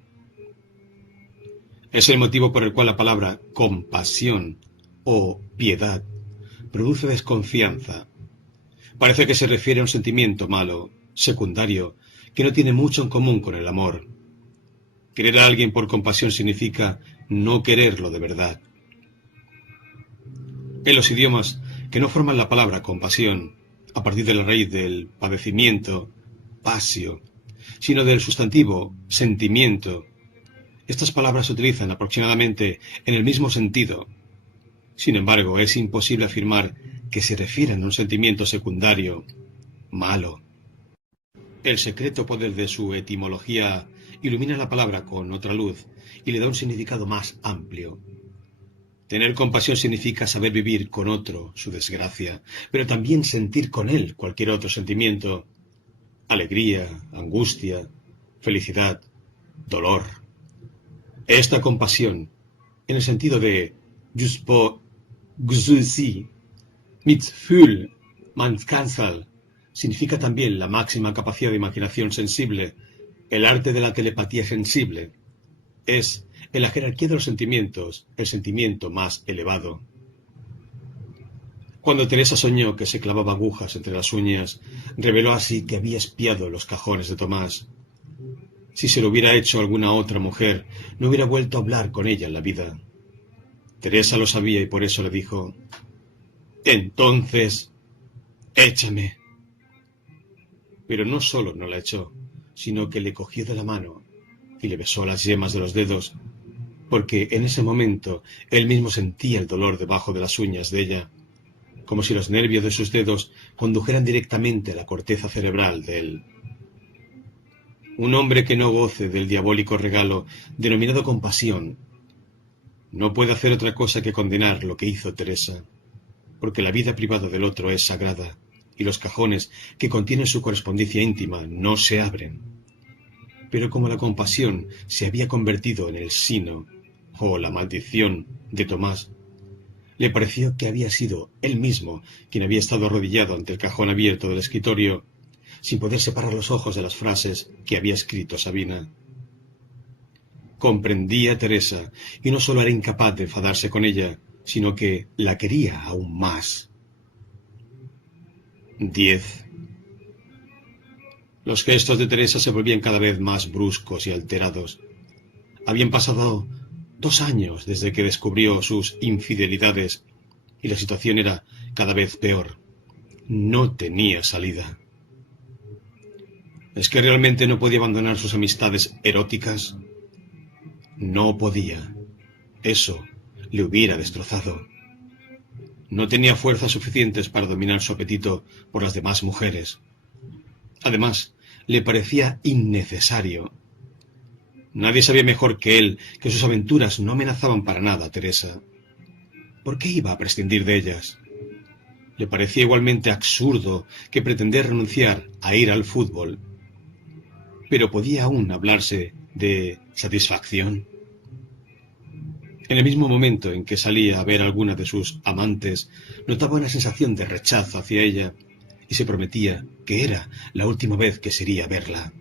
Es el motivo por el cual la palabra compasión o piedad produce desconfianza. Parece que se refiere a un sentimiento malo, secundario, que no tiene mucho en común con el amor. Querer a alguien por compasión significa no quererlo de verdad. En los idiomas que no forman la palabra compasión, a partir de la raíz del padecimiento, pasio, sino del sustantivo sentimiento, estas palabras se utilizan aproximadamente en el mismo sentido. Sin embargo, es imposible afirmar que se refieren a un sentimiento secundario, malo. El secreto poder de su etimología ilumina la palabra con otra luz y le da un significado más amplio. Tener compasión significa saber vivir con otro su desgracia, pero también sentir con él cualquier otro sentimiento: alegría, angustia, felicidad, dolor. Esta compasión, en el sentido de Gzuzi, Mitgefühl, Mannskanzal, significa también la máxima capacidad de imaginación sensible, el arte de la telepatía sensible. Es, en la jerarquía de los sentimientos, el sentimiento más elevado. Cuando Teresa soñó que se clavaba agujas entre las uñas, reveló así que había espiado los cajones de Tomás. Si se lo hubiera hecho alguna otra mujer, no hubiera vuelto a hablar con ella en la vida. Teresa lo sabía y por eso le dijo: «Entonces, échame». Pero no solo no la echó, sino que le cogió de la mano y le besó las yemas de los dedos, porque en ese momento él mismo sentía el dolor debajo de las uñas de ella, como si los nervios de sus dedos condujeran directamente a la corteza cerebral de él. Un hombre que no goce del diabólico regalo denominado compasión no puede hacer otra cosa que condenar lo que hizo Teresa, porque la vida privada del otro es sagrada y los cajones que contienen su correspondencia íntima no se abren. Pero como la compasión se había convertido en el sino o la maldición de Tomás, le pareció que había sido él mismo quien había estado arrodillado ante el cajón abierto del escritorio, sin poder separar los ojos de las frases que había escrito Sabina. Comprendía a Teresa, y no solo era incapaz de enfadarse con ella, sino que la quería aún más. 10. Los gestos de Teresa se volvían cada vez más bruscos y alterados. Habían pasado 2 años desde que descubrió sus infidelidades, y la situación era cada vez peor. No tenía salida. ¿Es que realmente no podía abandonar sus amistades eróticas? No podía. Eso le hubiera destrozado. No tenía fuerzas suficientes para dominar su apetito por las demás mujeres. Además, le parecía innecesario. Nadie sabía mejor que él que sus aventuras no amenazaban para nada a Teresa. ¿Por qué iba a prescindir de ellas? Le parecía igualmente absurdo que pretender renunciar a ir al fútbol. Pero podía aún hablarse de satisfacción. En el mismo momento en que salía a ver a alguna de sus amantes, notaba una sensación de rechazo hacia ella y se prometía que era la última vez que sería a verla.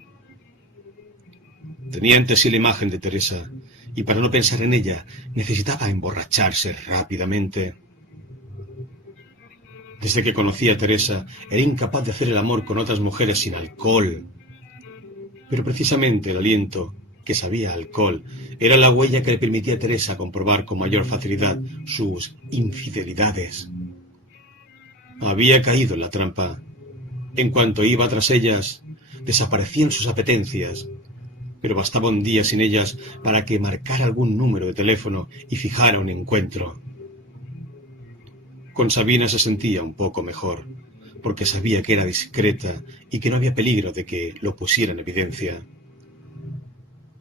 Tenía ante sí la imagen de Teresa y para no pensar en ella necesitaba emborracharse rápidamente. Desde que conocía a Teresa era incapaz de hacer el amor con otras mujeres sin alcohol. Pero precisamente el aliento que sabía a alcohol era la huella que le permitía a Teresa comprobar con mayor facilidad sus infidelidades. Había caído en la trampa. En cuanto iba tras ellas, desaparecían sus apetencias, pero bastaba un día sin ellas para que marcara algún número de teléfono y fijara un encuentro. Con Sabina se sentía un poco mejor, porque sabía que era discreta y que no había peligro de que lo pusiera en evidencia.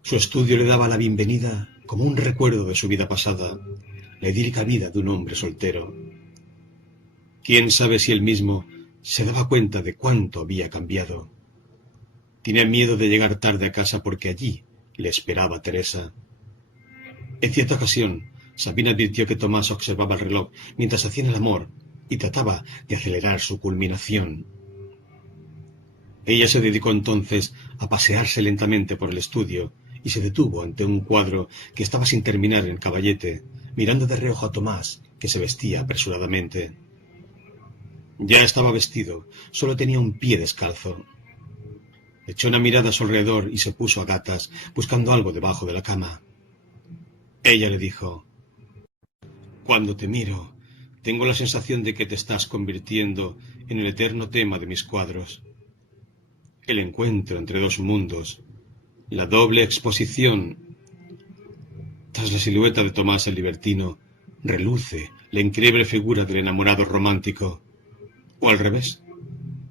Su estudio le daba la bienvenida como un recuerdo de su vida pasada, la idílica vida de un hombre soltero. ¿Quién sabe si él mismo se daba cuenta de cuánto había cambiado? Tenía miedo de llegar tarde a casa porque allí le esperaba Teresa. En cierta ocasión, Sabina advirtió que Tomás observaba el reloj mientras hacían el amor y trataba de acelerar su culminación. Ella se dedicó entonces a pasearse lentamente por el estudio y se detuvo ante un cuadro que estaba sin terminar en caballete, mirando de reojo a Tomás, que se vestía apresuradamente. Ya estaba vestido, solo tenía un pie descalzo. Echó una mirada a su alrededor y se puso a gatas, buscando algo debajo de la cama. Ella le dijo: «Cuando te miro, tengo la sensación de que te estás convirtiendo en el eterno tema de mis cuadros. El encuentro entre dos mundos, la doble exposición. Tras la silueta de Tomás el libertino, reluce la increíble figura del enamorado romántico. O al revés,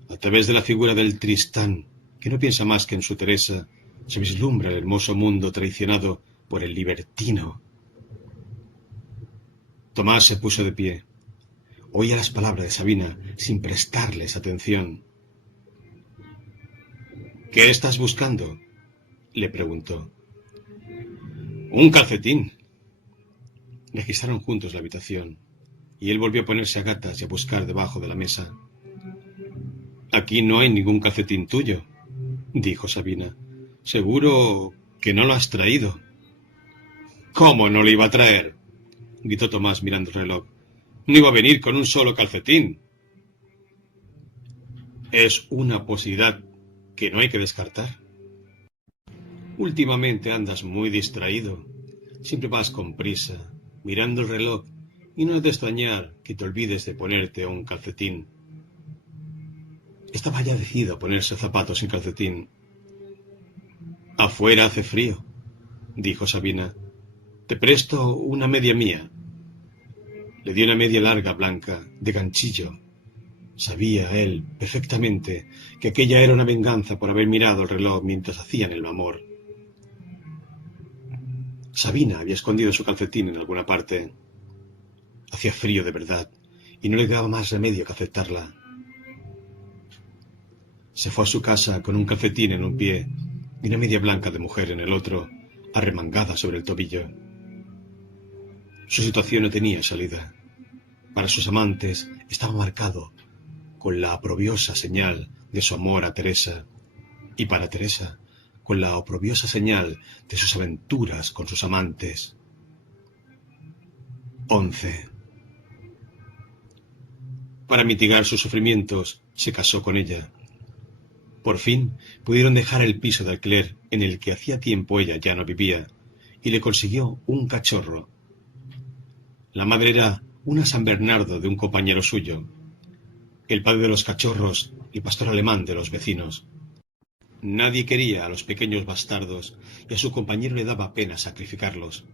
a través de la figura del Tristán, que no piensa más que en su Teresa, se vislumbra el hermoso mundo traicionado por el libertino». Tomás se puso de pie. Oía las palabras de Sabina sin prestarles atención. «¿Qué estás buscando?», le preguntó. «Un calcetín». Registraron juntos la habitación, y él volvió a ponerse a gatas y a buscar debajo de la mesa. «Aquí no hay ningún calcetín tuyo», dijo Sabina. «Seguro que no lo has traído». «¿Cómo no lo iba a traer?», gritó Tomás mirando el reloj. «No iba a venir con un solo calcetín». «Es una posibilidad que no hay que descartar. Últimamente andas muy distraído. Siempre vas con prisa, mirando el reloj, y no es de extrañar que te olvides de ponerte un calcetín». Estaba ya decidido a ponerse zapatos sin calcetín. «Afuera hace frío», dijo Sabina. Te presto una media mía. Le dio una media larga blanca, de ganchillo. Sabía él perfectamente que aquella era una venganza por haber mirado el reloj mientras hacían el amor. Sabina había escondido su calcetín en alguna parte. Hacía frío de verdad, y no le daba más remedio que aceptarla. Se fue a su casa con un calcetín en un pie y una media blanca de mujer en el otro, arremangada sobre el tobillo. Su situación no tenía salida. Para sus amantes estaba marcado con la oprobiosa señal de su amor a Teresa, y para Teresa con la oprobiosa señal de sus aventuras con sus amantes. 11. Para mitigar sus sufrimientos, se casó con ella. Por fin pudieron dejar el piso de alquiler en el que hacía tiempo ella ya no vivía, y le consiguió un cachorro. La madre era una San Bernardo de un compañero suyo, el padre de los cachorros y pastor alemán de los vecinos. Nadie quería a los pequeños bastardos y a su compañero le daba pena sacrificarlos.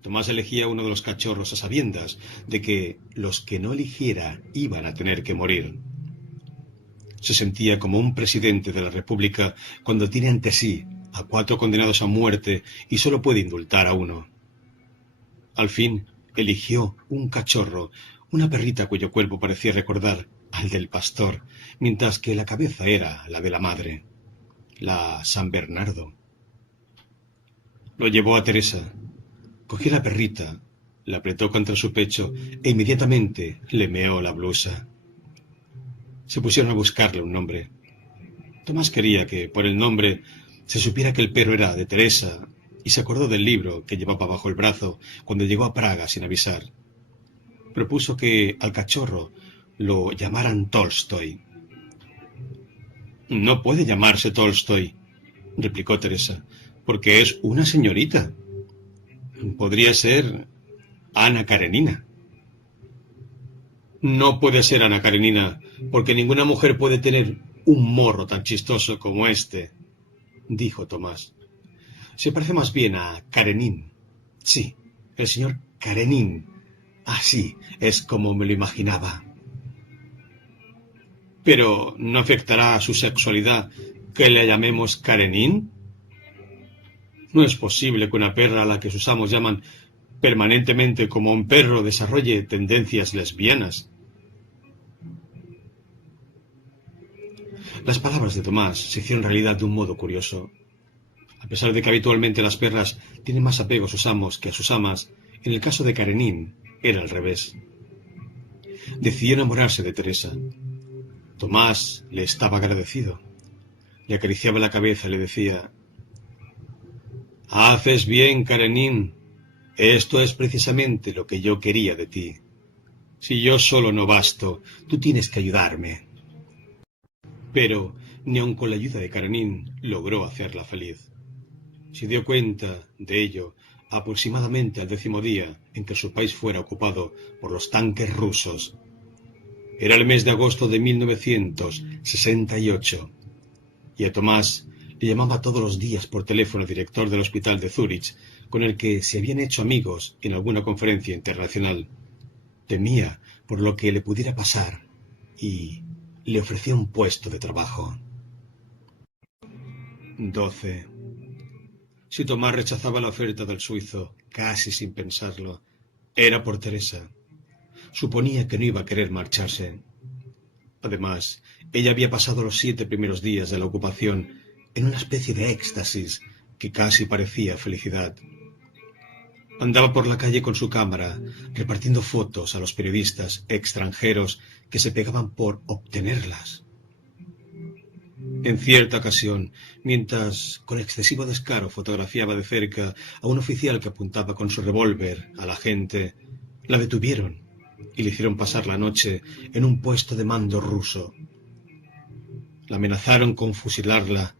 Tomás elegía uno de los cachorros a sabiendas de que los que no eligiera iban a tener que morir. Se sentía como un presidente de la República cuando tiene ante sí a 4 condenados a muerte y solo puede indultar a uno. Al fin eligió un cachorro, una perrita cuyo cuerpo parecía recordar al del pastor, mientras que la cabeza era la de la madre, la San Bernardo. Lo llevó a Teresa. Cogió la perrita, la apretó contra su pecho e inmediatamente le meó la blusa. Se pusieron a buscarle un nombre. Tomás quería que, por el nombre, se supiera que el perro era de Teresa, y se acordó del libro que llevaba bajo el brazo cuando llegó a Praga sin avisar. Propuso que al cachorro lo llamaran Tolstoy. No puede llamarse Tolstoy, replicó Teresa, porque es una señorita. Podría ser Ana Karenina. No puede ser Ana Karenina, porque ninguna mujer puede tener un morro tan chistoso como este, dijo Tomás. Se parece más bien a Karenin. Sí, el señor Karenin. Así es como me lo imaginaba. Pero ¿no afectará a su sexualidad que le llamemos Karenin? No es posible que una perra a la que sus amos llaman permanentemente como un perro desarrolle tendencias lesbianas. Las palabras de Tomás se hicieron realidad de un modo curioso. A pesar de que habitualmente las perras tienen más apego a sus amos que a sus amas, en el caso de Karenin era al revés. Decidió enamorarse de Teresa. Tomás le estaba agradecido. Le acariciaba la cabeza y le decía: «Haces bien, Karenin. Esto es precisamente lo que yo quería de ti. Si yo solo no basto, tú tienes que ayudarme». Pero ni aun con la ayuda de Karenin logró hacerla feliz. Se dio cuenta de ello aproximadamente al 10º día en que su país fuera ocupado por los tanques rusos. Era el mes de agosto de 1968, y a Tomás le llamaba todos los días por teléfono el director del hospital de Zúrich, con el que se habían hecho amigos en alguna conferencia internacional. Temía por lo que le pudiera pasar y le ofreció un puesto de trabajo. 12. Si Tomás rechazaba la oferta del suizo, casi sin pensarlo, era por Teresa. Suponía que no iba a querer marcharse. Además, ella había pasado los 7 primeros días de la ocupación en una especie de éxtasis que casi parecía felicidad. Andaba por la calle con su cámara, repartiendo fotos a los periodistas extranjeros que se pegaban por obtenerlas. En cierta ocasión, mientras con excesivo descaro fotografiaba de cerca a un oficial que apuntaba con su revólver a la gente, la detuvieron y le hicieron pasar la noche en un puesto de mando ruso. La amenazaron con fusilarla,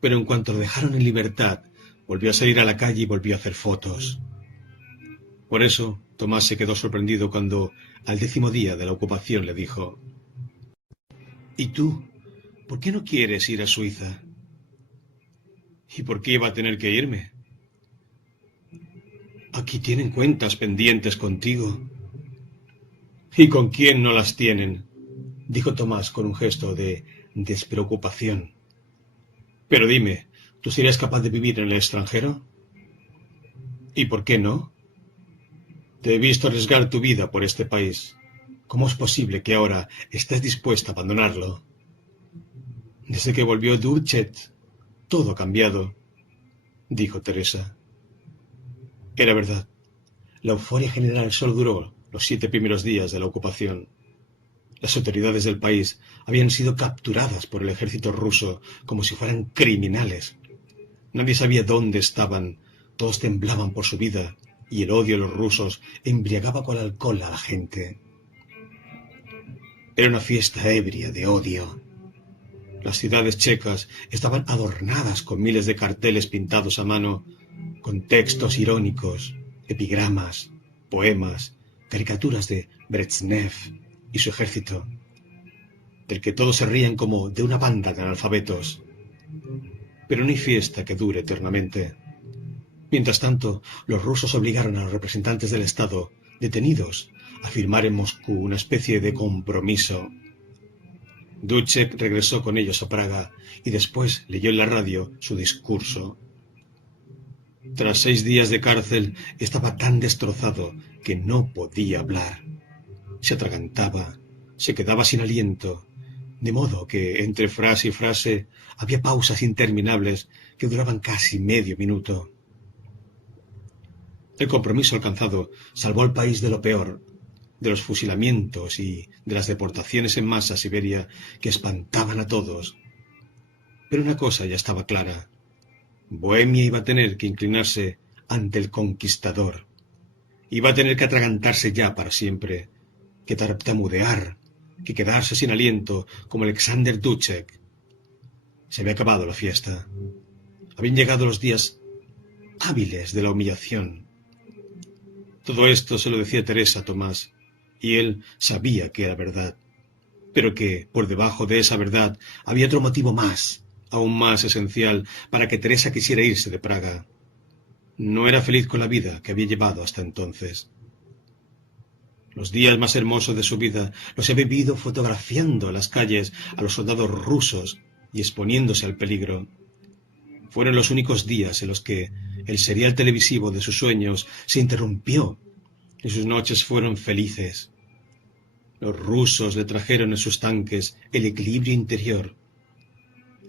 pero en cuanto la dejaron en libertad, volvió a salir a la calle y volvió a hacer fotos. Por eso, Tomás se quedó sorprendido cuando, al 10º día de la ocupación, le dijo: «¿Y tú? ¿Por qué no quieres ir a Suiza?» «¿Y por qué iba a tener que irme?» Aquí tienen cuentas pendientes contigo. ¿Y con quién no las tienen? Dijo Tomás con un gesto de despreocupación. Pero dime, ¿tú serías capaz de vivir en el extranjero? ¿Y por qué no? Te he visto arriesgar tu vida por este país. ¿Cómo es posible que ahora estés dispuesta a abandonarlo? Desde que volvió Duchet, todo ha cambiado, dijo Teresa. Era verdad. La euforia general solo duró los 7 primeros días de la ocupación. Las autoridades del país habían sido capturadas por el ejército ruso como si fueran criminales. Nadie sabía dónde estaban, todos temblaban por su vida, y el odio de los rusos embriagaba con alcohol a la gente. Era una fiesta ebria de odio. Las ciudades checas estaban adornadas con miles de carteles pintados a mano, con textos irónicos, epigramas, poemas, caricaturas de Brezhnev y su ejército, del que todos se ríen como de una banda de analfabetos. Pero no hay fiesta que dure eternamente. Mientras tanto, los rusos obligaron a los representantes del Estado, detenidos, a firmar en Moscú una especie de compromiso. Duchet regresó con ellos a Praga y después leyó en la radio su discurso. Tras 6 días de cárcel estaba tan destrozado que no podía hablar. Se atragantaba, se quedaba sin aliento, de modo que entre frase y frase había pausas interminables que duraban casi medio minuto. El compromiso alcanzado salvó al país de lo peor, de los fusilamientos y de las deportaciones en masa a Siberia que espantaban a todos. Pero una cosa ya estaba clara. Bohemia iba a tener que inclinarse ante el conquistador. Iba a tener que atragantarse ya para siempre, que tartamudear, que quedarse sin aliento como Alexander Dubček. Se había acabado la fiesta. Habían llegado los días hábiles de la humillación. Todo esto se lo decía Teresa a Tomás, y él sabía que era verdad, pero que, por debajo de esa verdad, había otro motivo más, aún más esencial, para que Teresa quisiera irse de Praga. No era feliz con la vida que había llevado hasta entonces. Los días más hermosos de su vida los había vivido fotografiando en las calles a los soldados rusos y exponiéndose al peligro. Fueron los únicos días en los que el serial televisivo de sus sueños se interrumpió y sus noches fueron felices. Los rusos le trajeron en sus tanques el equilibrio interior.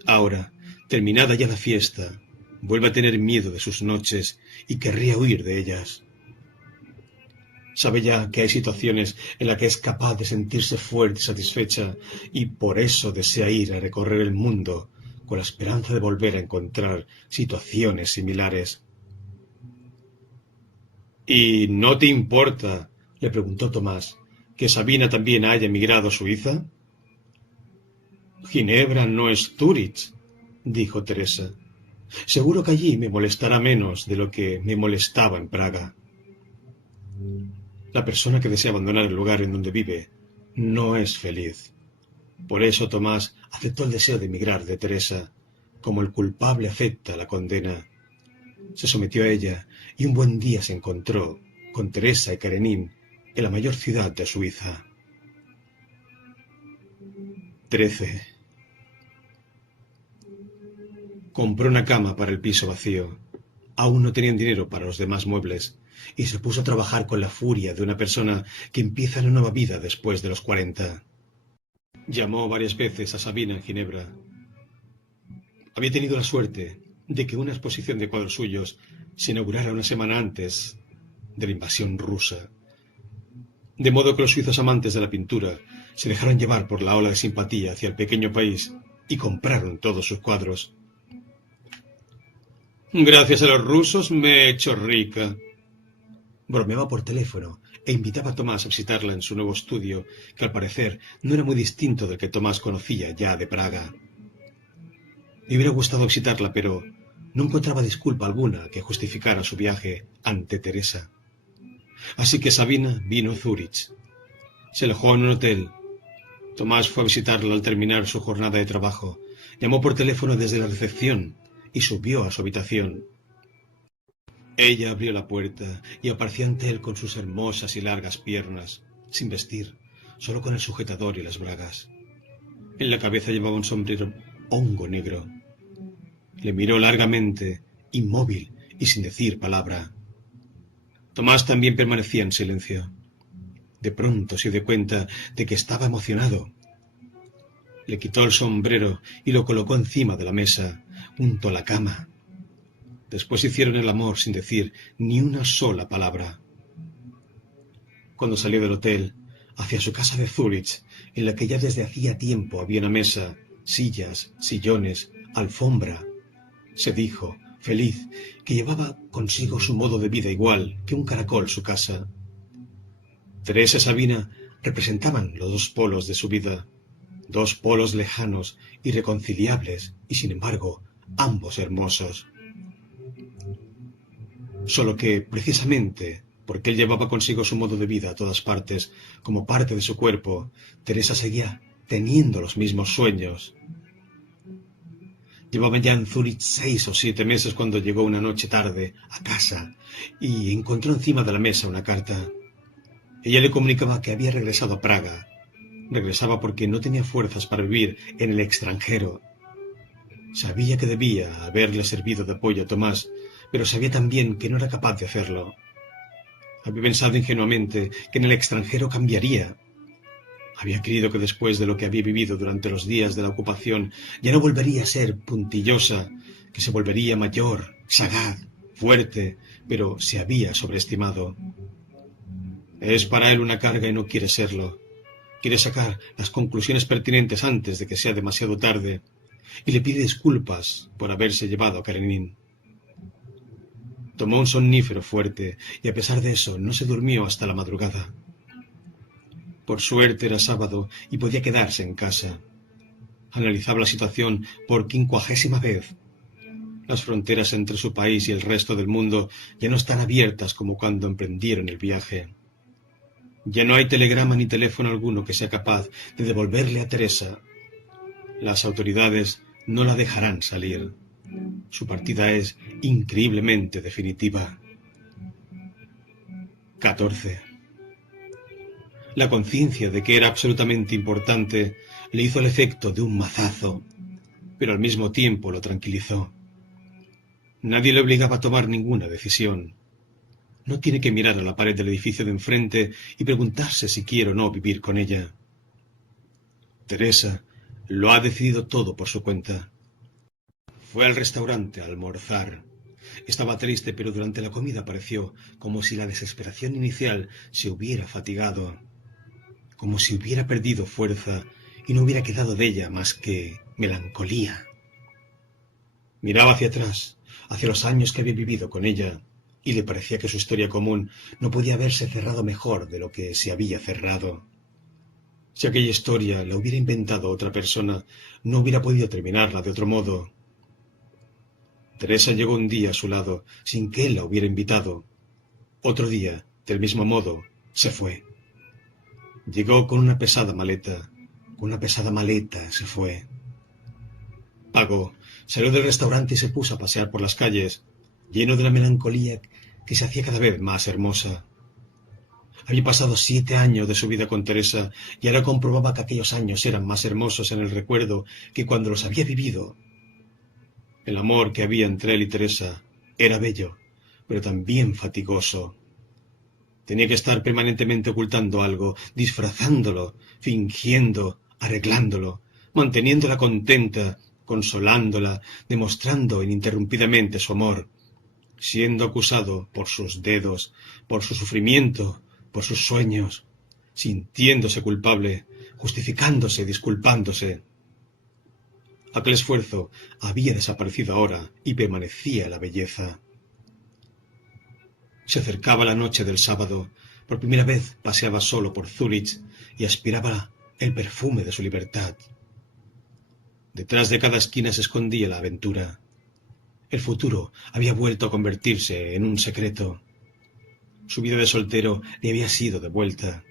Ahora, terminada ya la fiesta, vuelve a tener miedo de sus noches y querría huir de ellas. Sabe ya que hay situaciones en las que es capaz de sentirse fuerte y satisfecha y por eso desea ir a recorrer el mundo con la esperanza de volver a encontrar situaciones similares. ¿Y no te importa, le preguntó Tomás, que Sabina también haya emigrado a Suiza? Ginebra no es Zúrich, dijo Teresa. Seguro que allí me molestará menos de lo que me molestaba en Praga. La persona que desea abandonar el lugar en donde vive no es feliz. Por eso Tomás aceptó el deseo de emigrar de Teresa, como el culpable acepta la condena. Se sometió a ella y un buen día se encontró con Teresa y Karenin en la mayor ciudad de Suiza. 13. Compró una cama para el piso vacío. Aún no tenían dinero para los demás muebles y se puso a trabajar con la furia de una persona que empieza una nueva vida después de los 40. Llamó varias veces a Sabina en Ginebra. Había tenido la suerte de que una exposición de cuadros suyos se inaugurara una semana antes de la invasión rusa. De modo que los suizos amantes de la pintura se dejaron llevar por la ola de simpatía hacia el pequeño país y compraron todos sus cuadros. Gracias a los rusos me he hecho rica. Bromeaba por teléfono e invitaba a Tomás a visitarla en su nuevo estudio, que al parecer no era muy distinto del que Tomás conocía ya de Praga. Le hubiera gustado visitarla, pero no encontraba disculpa alguna que justificara su viaje ante Teresa. Así que Sabina vino a Zúrich. Se alojó en un hotel. Tomás fue a visitarla al terminar su jornada de trabajo. Llamó por teléfono desde la recepción y subió a su habitación. Ella abrió la puerta y apareció ante él con sus hermosas y largas piernas, sin vestir, solo con el sujetador y las bragas. En la cabeza llevaba un sombrero hongo negro. Le miró largamente, inmóvil y sin decir palabra. Tomás también permanecía en silencio. De pronto se dio cuenta de que estaba emocionado. Le quitó el sombrero y lo colocó encima de la mesa, junto a la cama. Después hicieron el amor sin decir ni una sola palabra. Cuando salió del hotel, hacia su casa de Zúrich, en la que ya desde hacía tiempo había una mesa, sillas, sillones, alfombra, se dijo, feliz, que llevaba consigo su modo de vida igual que un caracol su casa. Teresa y Sabina representaban los dos polos de su vida, dos polos lejanos, irreconciliables y, sin embargo, ambos hermosos. Solo que, precisamente, porque él llevaba consigo su modo de vida a todas partes, como parte de su cuerpo, Teresa seguía teniendo los mismos sueños. Llevaban ya en Zúrich 6 o 7 meses cuando llegó una noche tarde a casa y encontró encima de la mesa una carta. Ella le comunicaba que había regresado a Praga. Regresaba porque no tenía fuerzas para vivir en el extranjero. Sabía que debía haberle servido de apoyo a Tomás, pero sabía también que no era capaz de hacerlo. Había pensado ingenuamente que en el extranjero cambiaría. Había creído que después de lo que había vivido durante los días de la ocupación ya no volvería a ser puntillosa, que se volvería mayor, sagaz, fuerte, pero se había sobreestimado. Es para él una carga y no quiere serlo. Quiere sacar las conclusiones pertinentes antes de que sea demasiado tarde y le pide disculpas por haberse llevado a Karenin. Tomó un somnífero fuerte y a pesar de eso no se durmió hasta la madrugada. Por suerte era sábado y podía quedarse en casa. Analizaba la situación por 50ª vez. Las fronteras entre su país y el resto del mundo ya no están abiertas como cuando emprendieron el viaje. Ya no hay telegrama ni teléfono alguno que sea capaz de devolverle a Teresa. Las autoridades no la dejarán salir. Su partida es increíblemente definitiva. 14. La conciencia de que era absolutamente importante le hizo el efecto de un mazazo, pero al mismo tiempo lo tranquilizó. Nadie le obligaba a tomar ninguna decisión. No tiene que mirar a la pared del edificio de enfrente y preguntarse si quiere o no vivir con ella. Teresa lo ha decidido todo por su cuenta. Fue al restaurante a almorzar. Estaba triste, pero durante la comida pareció como si la desesperación inicial se hubiera fatigado, como si hubiera perdido fuerza y no hubiera quedado de ella más que melancolía. Miraba hacia atrás, hacia los años que había vivido con ella, y le parecía que su historia común no podía haberse cerrado mejor de lo que se había cerrado. Si aquella historia la hubiera inventado otra persona, no hubiera podido terminarla de otro modo. Teresa llegó un día a su lado, sin que él la hubiera invitado. Otro día, del mismo modo, se fue. Llegó con una pesada maleta se fue. Pagó, salió del restaurante y se puso a pasear por las calles, lleno de la melancolía que se hacía cada vez más hermosa. Había pasado 7 años de su vida con Teresa y ahora comprobaba que aquellos años eran más hermosos en el recuerdo que cuando los había vivido. El amor que había entre él y Teresa era bello, pero también fatigoso. Tenía que estar permanentemente ocultando algo, disfrazándolo, fingiendo, arreglándolo, manteniéndola contenta, consolándola, demostrando ininterrumpidamente su amor, siendo acusado por sus dedos, por su sufrimiento, por sus sueños, sintiéndose culpable, justificándose y disculpándose. Aquel esfuerzo había desaparecido ahora y permanecía la belleza. Se acercaba la noche del sábado. Por primera vez paseaba solo por Zúrich y aspiraba el perfume de su libertad. Detrás de cada esquina se escondía la aventura. El futuro había vuelto a convertirse en un secreto. Su vida de soltero le había sido devuelta.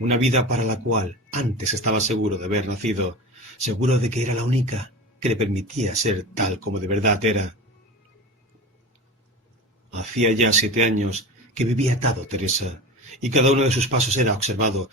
Una vida para la cual antes estaba seguro de haber nacido, seguro de que era la única que le permitía ser tal como de verdad era. Hacía ya 7 años que vivía atado Teresa, y cada uno de sus pasos era observado